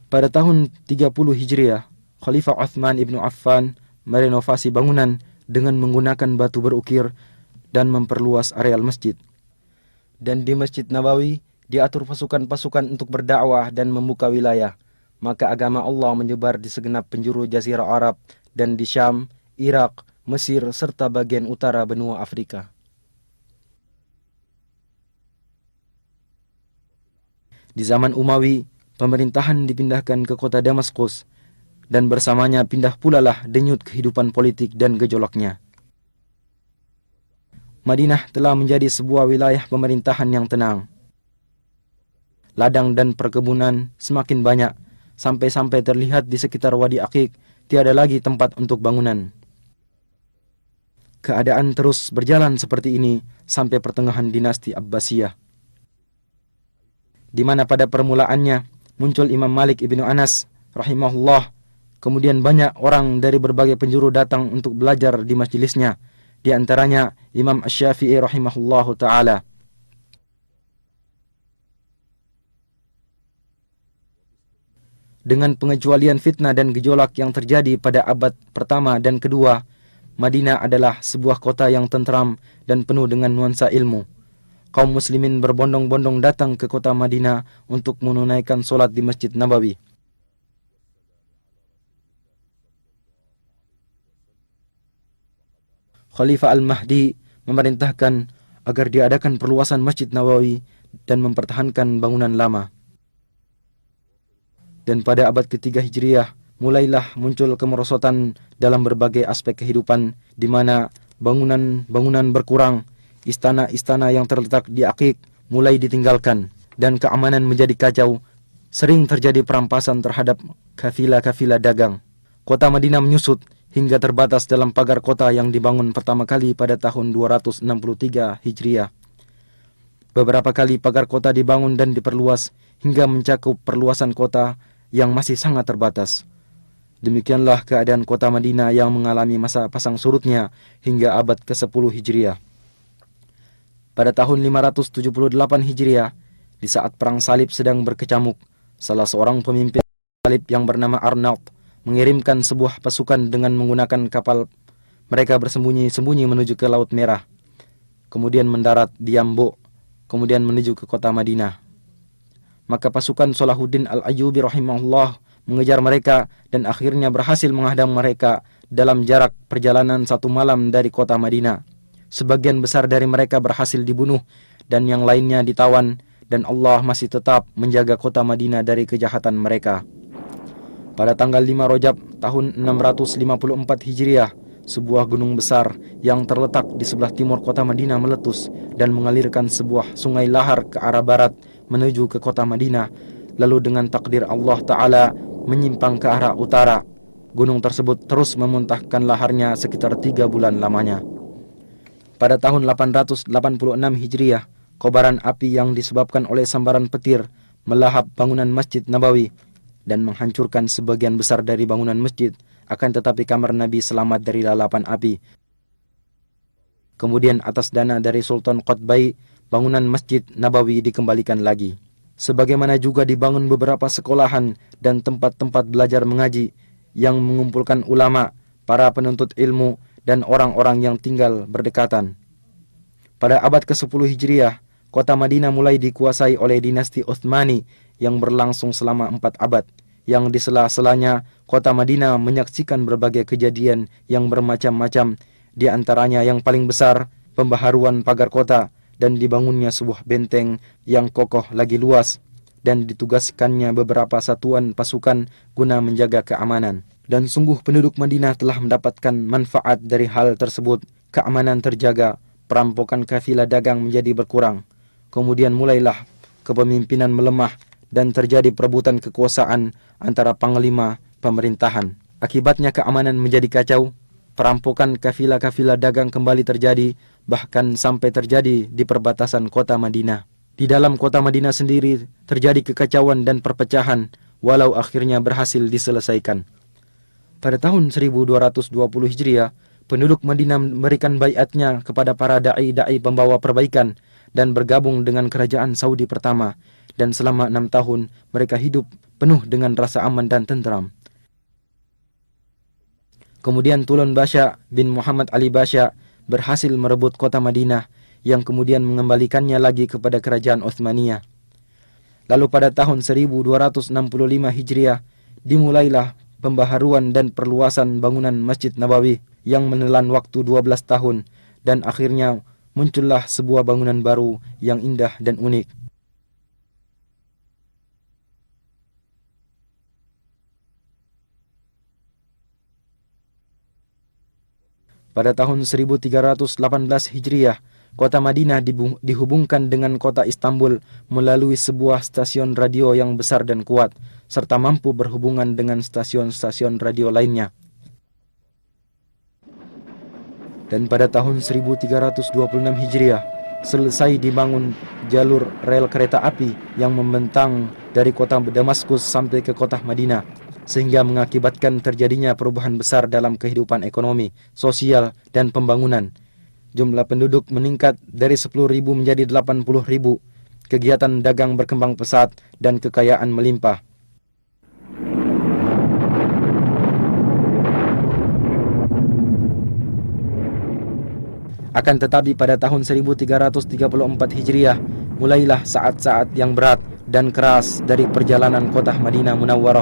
Pada tahun 30 Hijriah, Khalifah Uthman ibn Affan merenovasi bangunan dengan menggunakan batu berukir dan memperluas areal masjid. Dan di Masjid Nabawi diatur pasukan-pasukan untuk berdakwah dan membuka wilayah. Maka agama Allah menyebar di segenap penjuru Jazirah Arab dan di Syam, Irak, Mesir, serta bagian utara benua Afrika. Di zaman Umawi, pemerintahan dipindahkan ke kota Damaskus, dan bersamanya pindah pula lah denyut kehidupan politik dan gejolaknya. Madinah telah menjadi sebuah wilayah pemerintahan yang tenang. Ladang dan perkebunan semakin banyak, sampai-sampai terlihat di sekitar Wadi Aqiq tiada lagi tempat untuk bangunan. Keadaan terus berjalan seperti ini sampai pertengahan dinasti Abbasiyah, di mana pada permulaannya muncul Imam Malik ibnu Anas rahimahullah. Kemudian banyak orang dari berbagai penjuru datang untuk belajar di majelisnya, di antaranya Imam Asy-Syafi'i rahimahullahu ta'ala. Dengan pengecualian fitnah dan gejolak yang terjadi pada abad pertama dan kedua, Madinah adalah sebuah kota yang tentram dan penuh dengan nuansa ilmu. Kaum muslimin berbondong-bondong datang ke kota Madinah untuk menunaikan solat di Masjid Nabawi. Khalifah Al-Mahdi memerintahkan agar diadakan perluasan Masjid Nabawi dan mempertahankan bangunan lama. Dan pada abad ketiga Hijriah, mulailah muncul kemerosotan dalam berbagai aspek kehidupan, di mana bangunan-bangunan berkurang, istana-istana yang terletak di Aqiq mulai ditinggalkan, dan keamanan menjadi kacau. Sering terjadi perampasan terhadap kafilah-kafilah dagang. Kota Madinah menyusut hingga terbatas dalam pagar kota yang dibangun pertama kali pada tahun 263 Hijriah. Beberapa kali pagar kota dibangun dan diperluas hingga mencakup perluasan kota yang masih sangat terbatas. Demikianlah keadaan kota Madinah yang mengalami masa pasang surutnya hingga abad ke-10 Hijriah. Pada tahun 578 Hijriah, di saat perang salib sedang berkecamuk, salah seorang pemimpin salib yang bernama Arnaud mengirimkan sebuah pasukan dengan menggunakan kapal. Mereka bersembunyi-sembunyi menuju ke Laut Merah, kemudian mendarat di Yambo, kemudian menuju ke kota Madinah. Maka pasukan Salahuddin Al-Ayyubi rahimahullah mengejar mereka dan akhirnya berhasil menghadang mereka dalam jarak perjalanan 1 malam dari kota Madinah. Sebagian besar dari mereka berhasil dibunuh dan yang lainnya ditawan, dan Allah masih tetap menjaga kota Madinah dari kejahatan mereka. Pada tanggal 5 Rajab tahun 654 Hijriah, sebuah gunung besar yang terletak di sebelah timur kota Madinah meletus dan mengalirkan sebuah sungai lahar ke arah barat menuju ke kota Madinah. Lalu dengan takdir Allah Ta'ala menyimpang ke arah utara. Gunung tersebut terus memuntahkan laharnya sekitar 3 bulan lamanya. Pada tahun 886 Hijriah, kobaran api yang disebabkan oleh sambaran petir melahap bangunan Masjid Nabawi dan menghancurkan sebagian besar dari bangunan masjid, akan tetapi kamar Nabi selamat dari lalapan api. Kemudian atas dana dari Sultan Qutbai, bangunan Masjid Nabawi dikembalikan lagi. Sebagaimana juga dibangun beberapa sekolahan dan tempat-tempat belajar mengaji yang mengumpulkan ulama, para penuntut ilmu, dan orang-orang yang tinggal berdekatan. Pada abad ke-10 Hijriah, kota Madinah mulai dikuasai oleh dinasti Utsmani yang berlangsung selama 4 abad, yang di sela-selanya kota Madinah menyaksikan berbagai kejadian yang bermacam-macam, di antaranya yang paling besar, pembaharuan pagar kota dan dibangunnya sebuah benteng yang kokoh lagi luas, dan ditugaskannya beberapa satuan pasukan guna menjaga keamanan. Dan sungguh penduduk Madinah telah mendapatkan manfaat dari hal tersebut. Keamanan terjaga, perampokan kafilah dagang menjadi berkurang. Kemudian mulailah kepemimpinan melemah dan terjadi perebutan kekuasaan antara panglima pemerintahan. Akibatnya keamanan menjadi kacau, perampokan kafilah-kafilah dagang kembali terjadi, bahkan sampai terjadi di perbatasan kota Madinah. Di dalam kota Madinah sendiri terjadi kekacauan dan perpecahan, walau akhirnya berhasil diselesaikan. Pada tahun 1220 Hijriah, penduduk Madinah memberikan baiatnya kepada para da'i-da'i pembawa perbaikan dan bergabung dengan kerajaan Saudi pertama, dan selama 6 tahun mereka hidup penuh dengan rasa aman dan tentram. Kemudian Tulun Basha bin Muhammad Ali Basha berhasil merebut kota Madinah, yang kemudian mengembalikannya lagi kepada kerajaan Utsmaniyah. Lalu pada tahun 1265 Hijriah dimulailah pembaharuan dan perluasan bangunan Masjid Nabawi yang menelan waktu 12 tahun, dan akhirnya muncullah sebuah bangunan baru yang indah dan unik. Pada tahun 1318 Hijriah, kota Madinah dihubungkan dengan kota Istanbul melalui sebuah stasiun radio yang besar dan kuat, serta mampu berhubungan dengan stasiun-stasiun radio lainnya. Dan pada tahun 1326 Hijriah, selesai dibangun jalur rel kereta api yang membentang dari kota Damaskus sampai ke kota Madinah, sehingga mengakibatkan terjadinya perubahan besar dalam kehidupan ekonomi, sosial, dan pembangunan. Jumlah penduduk meningkat dari 10.000 menjadi 80.000. Kegiatan dagang berkembang pesat dan kekayaan melimpah. Akan tetapi pada tahun 1334 Hijriah, mulailah saat-saat yang berat dan keras dari perjalanan kota Madinah Munawwarah,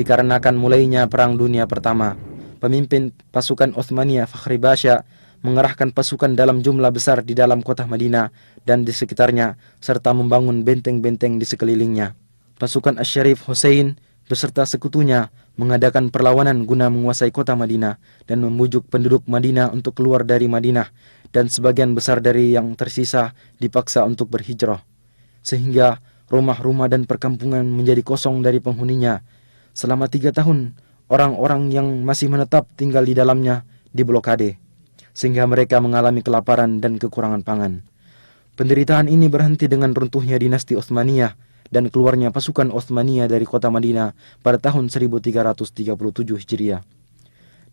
dikarenakan mulainya Perang Dunia Pertama. Pemimpin pasukan Utsmaniyah Fakhri Basha mengerahkan pasukan dalam jumlah besar di dalam kota Madinah dan di sekitarnya, serta membangun benteng-benteng di sekelilingnya. Pasukan Asy-Syarif Hussein beserta sekutunya mengadakan perlawanan guna menguasai kota Madinah dan membujuk penduduk Madinah untuk keluar dari Madinah, dan sebagian besar dari yang tersisa dipaksa untuk berhijrah, sehingga rumah-rumah dan perkampungan menjadi kosong dari penghuninya. Selama 3 tahun, orang-orang yang masih menetap tinggal di dalamnya diblokade, sehingga mereka mengalami kelaparan dan kekurangan pangan. Penderitaan ini berhenti dengan runtuhnya dinasti Utsmaniyah dan keluarnya pasukan Utsmaniyah dari kota Madinah pada tahun 1337 Hijriah.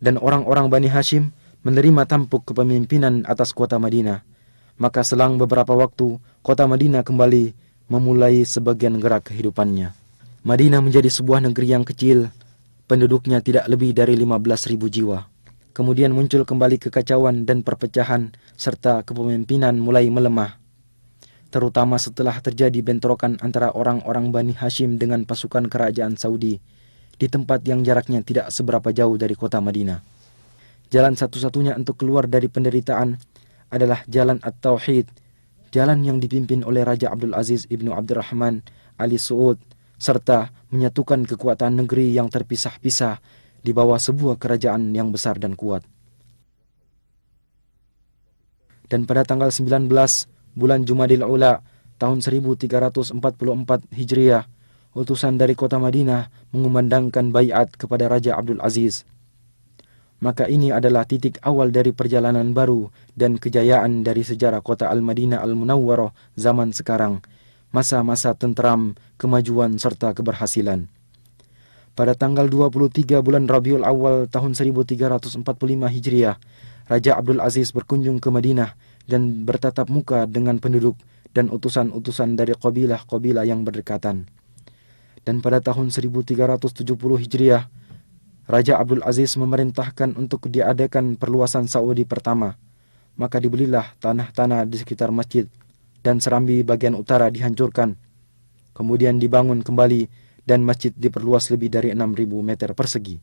Dan orang-orang Bani Hashim menerima tampuk kepemimpinan atas kota Madinah. Maka selang beberapa waktu, kota Madinah kembali memulai sebagian gerak kehidupannya. Madinah menjadi sebuah negeri yang kecil, penduduknya tidak lebih dari 15.000 jiwa. Kemudian muncul kembali kekacauan dan perpecahan, serta kepemimpinan mulai melemah, terutama setelah terjadi bentrokan antara orang-orang Bani Hashim dengan pasukan kerajaan Saudi di tempat yang jaraknya tidak seberapa jauh dari kota Madinah. Jalan satu-satunya untuk keluar dari penderitaan adalah jalan At-Tauhid, jalan yang dipimpin oleh Raja Abdul Aziz Ibnu Abdurrahman Ali Saud, serta menyatukan kekuatan negeri yang terpisah-pisah di bawah sebuah kerajaan yang besar dan kuat. Dan pada tanggal 19 bulan Jumadil Ula tahun 1344 Hijriah, utusan dari kota Madinah mengumandangkan baiat kepada Raja Abdul Aziz. Maka ini adalah titik awal dari perjalanan baru dan kejayaan dari sejarah kota Al-Madinah Al-Munawwarah zaman sekarang, masa-masa tentram, kemajuan serta keberhasilan. Pada tanggal 23 bulan Rabiul Awal tahun 1345 Hijriah, Raja Abdul Aziz berkunjung ke Madinah dan bertatap muka dengan penduduk dan utusan-utusan dari kabilah-kabilah yang berdekatan. Dan pada tahun 1370 Hijriah, Raja Abdul Aziz memerintahkan untuk diadakan perluasan Saudi pertama. Maka dibelilah tanah-tanah di sekitar masjid dan serambi bagian utara dihancurkan. Kemudian dibangun kembali dan masjid diperluas lebih dari 6.000 meter persegi.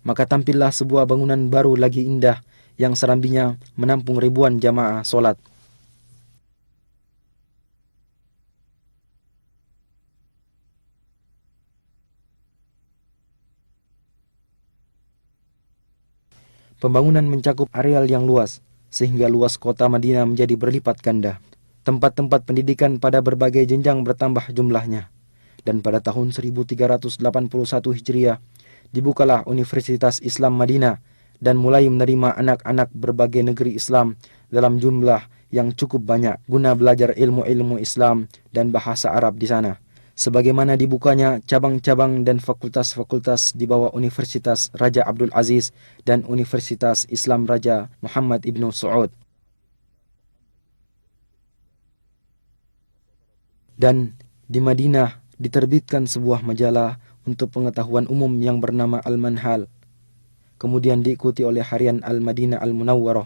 Maka tampillah sebuah bangunan baru lagi indah yang serambinya menampung ribuan jamaah solat. Pembangunan mencakup areal yang luas, sehingga luas kota Madinah menjadi berlipat ganda. Tempat-tempat pendidikan pada berbagai jenjang bertambah jumlahnya. Dan pada tahun 1381 Hijriah, dibukalah Universitas Islam Madinah dan mulai menerima anak-anak berbagai negeri Islam dalam jumlah yang cukup banyak guna belajar ilmu-ilmu Islam dan bahasa Arab di sana. Sebagaimana dibukanya cabang-cabang dan fakultas-fakultas di bawah Universitas Raja Abdul Aziz dan Universitas Islam Raja Muhammad Ibnu Saud. Dan di Madinah diterbitkan sebuah majalah untuk pengetahuan umum yang bernama Al-Manhal. Kemudian diikuti oleh harian Al-Madinah Al-Munawwarah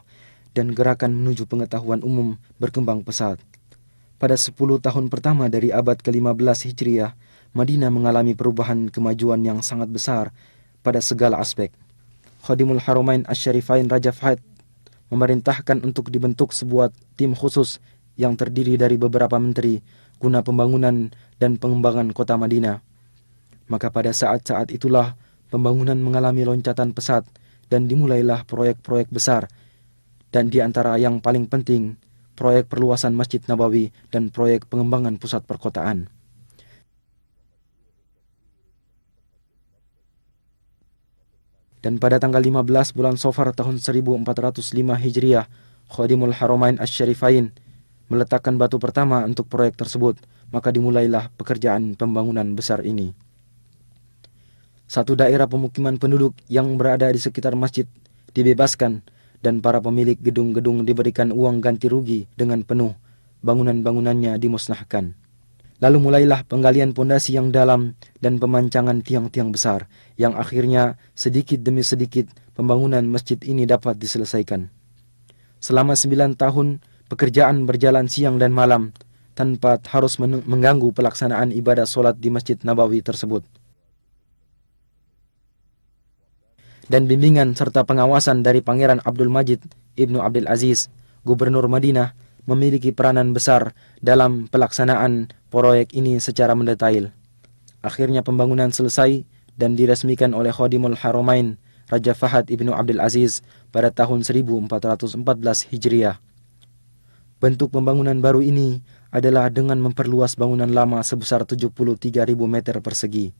dan gerakan menuju pengetahuan umum berkembang pesat. Pada 10 tahun pertama dari abad ke-15 Hijriah, Madinah mengalami perubahan kemajuan yang sangat besar pada segala aspek. Khadimul Haramain Asy-Syarifain Raja Fahd memerintahkan untuk dibentuk sebuah tim khusus yang terdiri dari beberapa menteri guna pembangunan dan pengembangan kota Madinah. Maka pada saat-saat itulah pembangunan mengalami loncatan pesat dan dimulailah proyek-proyek besar, dan di antara yang paling penting, proyek perluasan Masjid Nabawi dan proyek pengembangan pusat perkotaan. Dan pada tanggal 15 bulan Safar tahun 1405 Hijriah, Khadimul Haramain Asy-Syarifain meletakkan batu pertama untuk proyek tersebut, maka dimulailah pekerjaan pembangunan besar ini. Satu daerah pemukiman penduduk yang berada di sekitar masjid dibebaskan dan para pemilik gedung-gedung diberikan uang ganti rugi dengan penuh, bangunan-bangunannya dimusnahkan. Lalu mulailah penggalian pondasi yang dalam dan pemancangan tiang-tiang besar, yang akhirnya sedikit demi sedikit pembangunan masjid ini dapat diselesaikan. Selama 9 tahun, pekerjaan berjalan siang dan malam, tanpa harus mengganggu pelaksanaan ibadah solat di Masjid Nabawi tersebut. Dan bimbingan serta pengawasan dari Pangeran Abdul Majid Ibnu Abdul Aziz, Gubernur Madinah, memiliki peranan besar dalam pelaksanaan proyek ini secara mendetail. Akhirnya pembangunan selesai dan diresmikan oleh Khadimul Haramain Raja Fahad Ibnu Abdul Aziz pada tahun 1414 Hijriah. Bentuk pembangunan baru ini adalah dengan memperluas bangunan lama sebesar 73.000 meter persegi.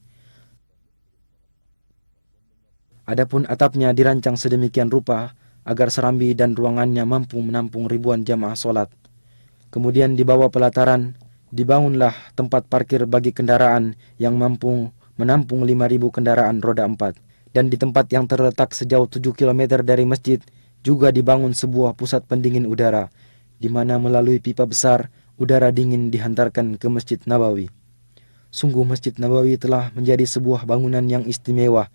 Adapun atapnya dirancang sedemikian rupa agar serambi dan ruangannya mampu menampung ribuan jamaah solat. Kemudian di bawah pelataran dibangunlah tempat parkir bagi kendaraan yang mampu menampung 5.000 kendaraan roda 4. Dan di tempat yang terletak sejauh 7 km dari masjid juga dibangun sebuah pusat pendingin udara, di mana melalui pipa besar udara dingin dihantarkan ke Masjid Nabawi. Sungguh Masjid Nabawi telah menjadi sebuah bangunan yang istimewa,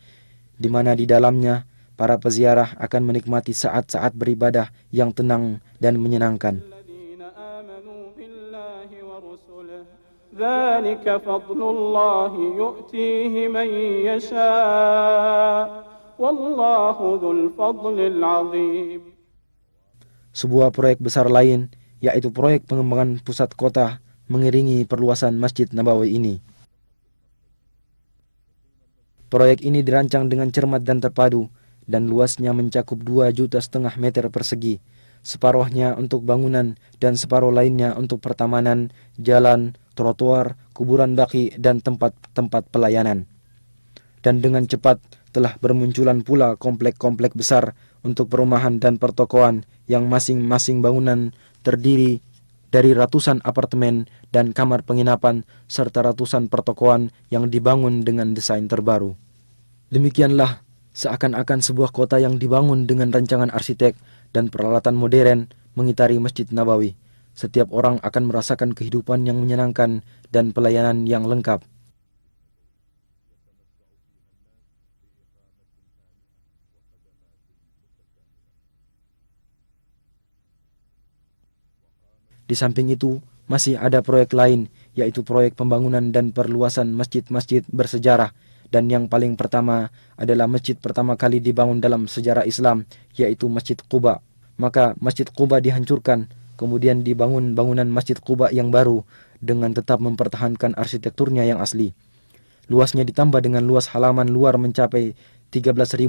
di mana di dalamnya para peziarah akan menikmati saat-saat beribadah yang tenang dan menyenangkan. ذلك فضل الله يؤتيه من يشاء والله ذو الفضل العظيم. Sebuah proyek besar lain, yaitu proyek pengembangan pusat kota, mengiringi perluasan Masjid Nabawi ini. Proyek ini dirancang dengan cermat dan terpadu, dan luasnya mencakup 2,5 juta meter persegi, separuhnya untuk bangunan dan separuh lainnya untuk pertamanan, jalan, trotoar, kuburan baki, dan tempat-tempat pelayanan. Dan dengan cepat telah bermunculan pula komplek-komplek besar untuk perumahan dan pertokoan yang masing-masing bangunan terdiri dari ratusan apartemen dan kamar penginapan serta ratusan pertokoan yang dibangun dengan desain terbaru. Demikianlah seakan-akan sebuah kota yang dibangun dengan rancangan arsitek dan peralatan modern mengitari Masjid Nabawi. Setiap orang akan merasakan kehidupan yang menyenangkan dan pelayanan yang lengkap. Di samping itu, masih ada proyek lain, yaitu proyek pembangunan dan perluasan masjid-masjid bersejarah. Dan yang paling pertama adalah masjid pertama kali dibangun dalam sejarah Islam, yaitu Masjid Quba. Maka Masjid Quba dihancurkan, kemudian dibangun bangunan Masjid Quba yang baru dengan tetap mempertahankan arsitekturnya yang asli. Luasnya ditambah dengan luas halaman luar mencapai 13.500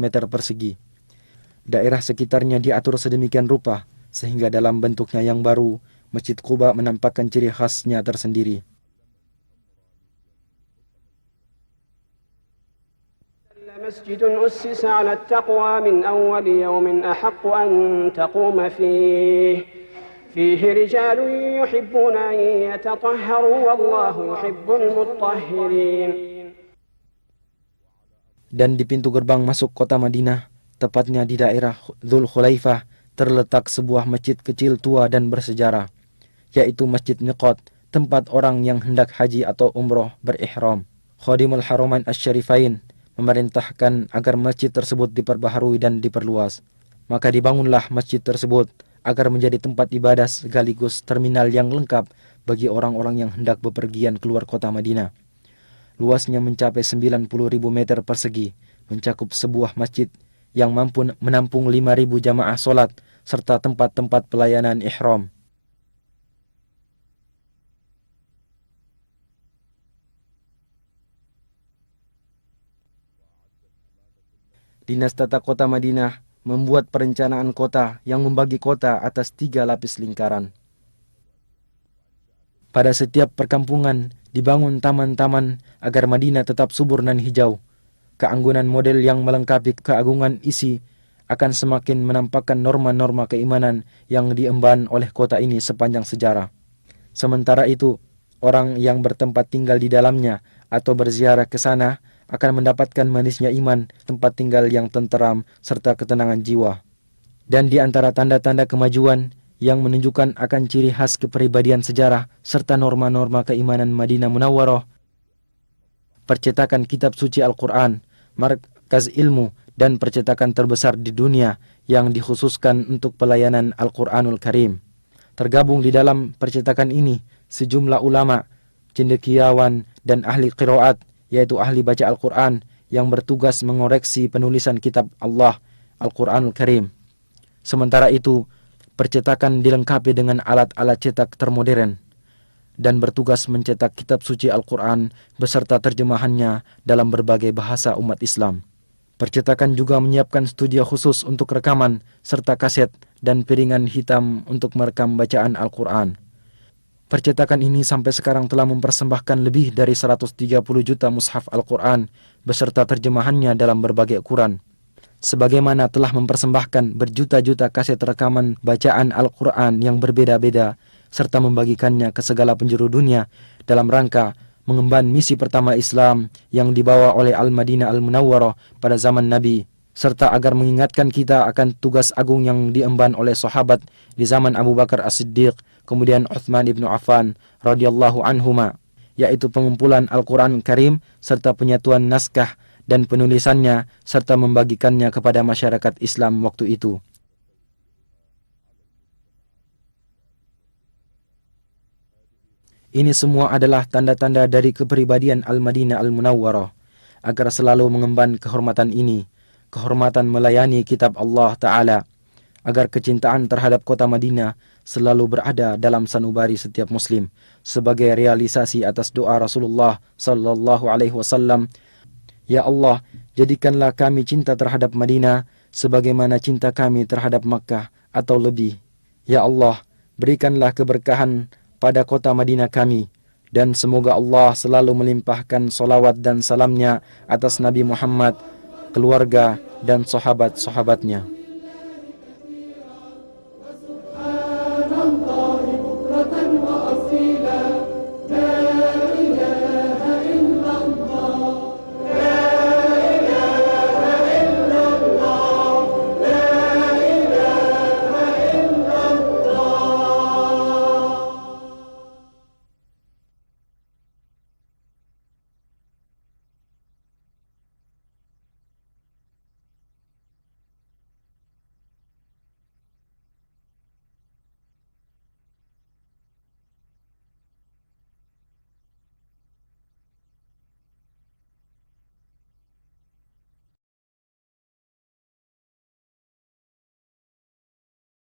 meter persegi. Daerah sekitarnya diatur sedemikian rupa, sehingga dalam bentuknya yang baru, Masjid Quba menampakkan ciri khasnya tersendiri. مسجد أسس على التقوى من أول يوم أحق أن تقوم فيه رجال يحبون أن يتطهروا والله يحب المطهرين. Dan di pintu gerbang masuk kota Madinah, tepatnya di daerah Dzul Khulaifah, terletak sebuah masjid kecil tua dan bersejarah, yaitu Masjid Miqat, tempat orang yang hendak haji atau umroh berihram. Khadimul Haramain Asy-Syarifain memerintahkan agar masjid tersebut diperbaharui dan diperluas. Maka dibangunlah masjid tersebut agar menjadi tempat ibadah sekaligus terminal yang lengkap bagi orang-orang yang hendak bepergian keluar kota Madinah. Luasnya mencapai 90.000 meter persegi, mencakup sebuah masjid yang mampu menampung 5.000 jamaah solat serta tempat-tempat pelayanan ihram. Dinas Tata Kota Madinah membuat perencanaan kota yang membagi kota atas 3 lapis lingkaran. Pada setiap perkampungan dibangun taman-taman agar Madinah tetap subur dan hijau. Keanggunan model yang melengkapi keagungan isi akan semakin menampakkan norma-norma keimanan yang diemban oleh kota ini sepanjang sejarah. Sementara itu, orang yang bertempat tinggal di dalamnya atau berziarah ke sana akan mendapatkan manisnya iman, tempat tinggal yang tenteram, serta ketenangan jiwa. Dan di antara tanda-tanda kemajuan yang menunjukkan akan ciri khas kepribadian sejarah serta norma-norma keimanan Madinah Munawwarah, percetakan kitab suci Al-Quran, markaz ilmu, dan percetakan terbesar di dunia yang dikhususkan untuk pelayanan Al-Quranul Karim. Tergabung di dalam percetakan ini sejumlah ulama, cendekiawan, dan ahli qiraat, yaitu ahli baca Al-Quran yang bertugas mengoreksi penulisan kitab Allah, Al-Quranul Karim. Sementara itu, percetakan dilengkapi dengan alat-alat cetak termodern dan bertugas mencetak kitab suci Al-Quran beserta terjemahannya dalam berbagai bahasa umat Islam. Percetakan juga menyiapkan studio khusus untuk rekaman serta kaset dan piringan hitam untuk merekam bacaan Al-Quran. Percetakan ini sampai sekarang telah mempersembahkan lebih dari 130 juta mushaf Al-Quran beserta terjemahannya dalam berbagai ukuran. Sebagaimana telah mempersembahkan berjuta-juta kaset rekaman bacaan Al-Quran yang berbeda-beda serta membagikannya ke segala penjuru dunia dalam rangka mengemban misi pertama Islam yang dibawa oleh Al-Madinah Al-Munawwarah pada zaman Nabi, serta agar mengingatkan kita akan tugas agung yang diemban oleh sahabat di zaman Abu Bakar As-Siddiq, kemudian Uthman ibn Affan radhiyallahu anhuma, yaitu pengumpulan Al-Quran Karim serta penyatuan naskah dan penulisannya serta membagikannya kepada masyarakat Islam waktu itu. Ini semua adalah tanda-tanda dari kepribadian Al-Madinah Al-Munawwarah agar selalu mengemban kehormatan ini, kehormatan melayani kitab Allah Ta'ala, agar kecintaan terhadap kota Madinah selalu berada dalam sanubari setiap muslim sebagai realisasi atas doa Rasulullah sallallahu alaihi wasallam, "Ya Allah, jadikanlah kami cinta terhadap Madinah sebagaimana cinta kami terhadap Makkah atau lebih. Ya Allah, berikanlah keberkahan pada kota Madinah kami, dan semoga Allah selalu melimpahkan salawat dan salamnya atas Nabi Muhammad, keluarga, dan sahabat-sahabatnya."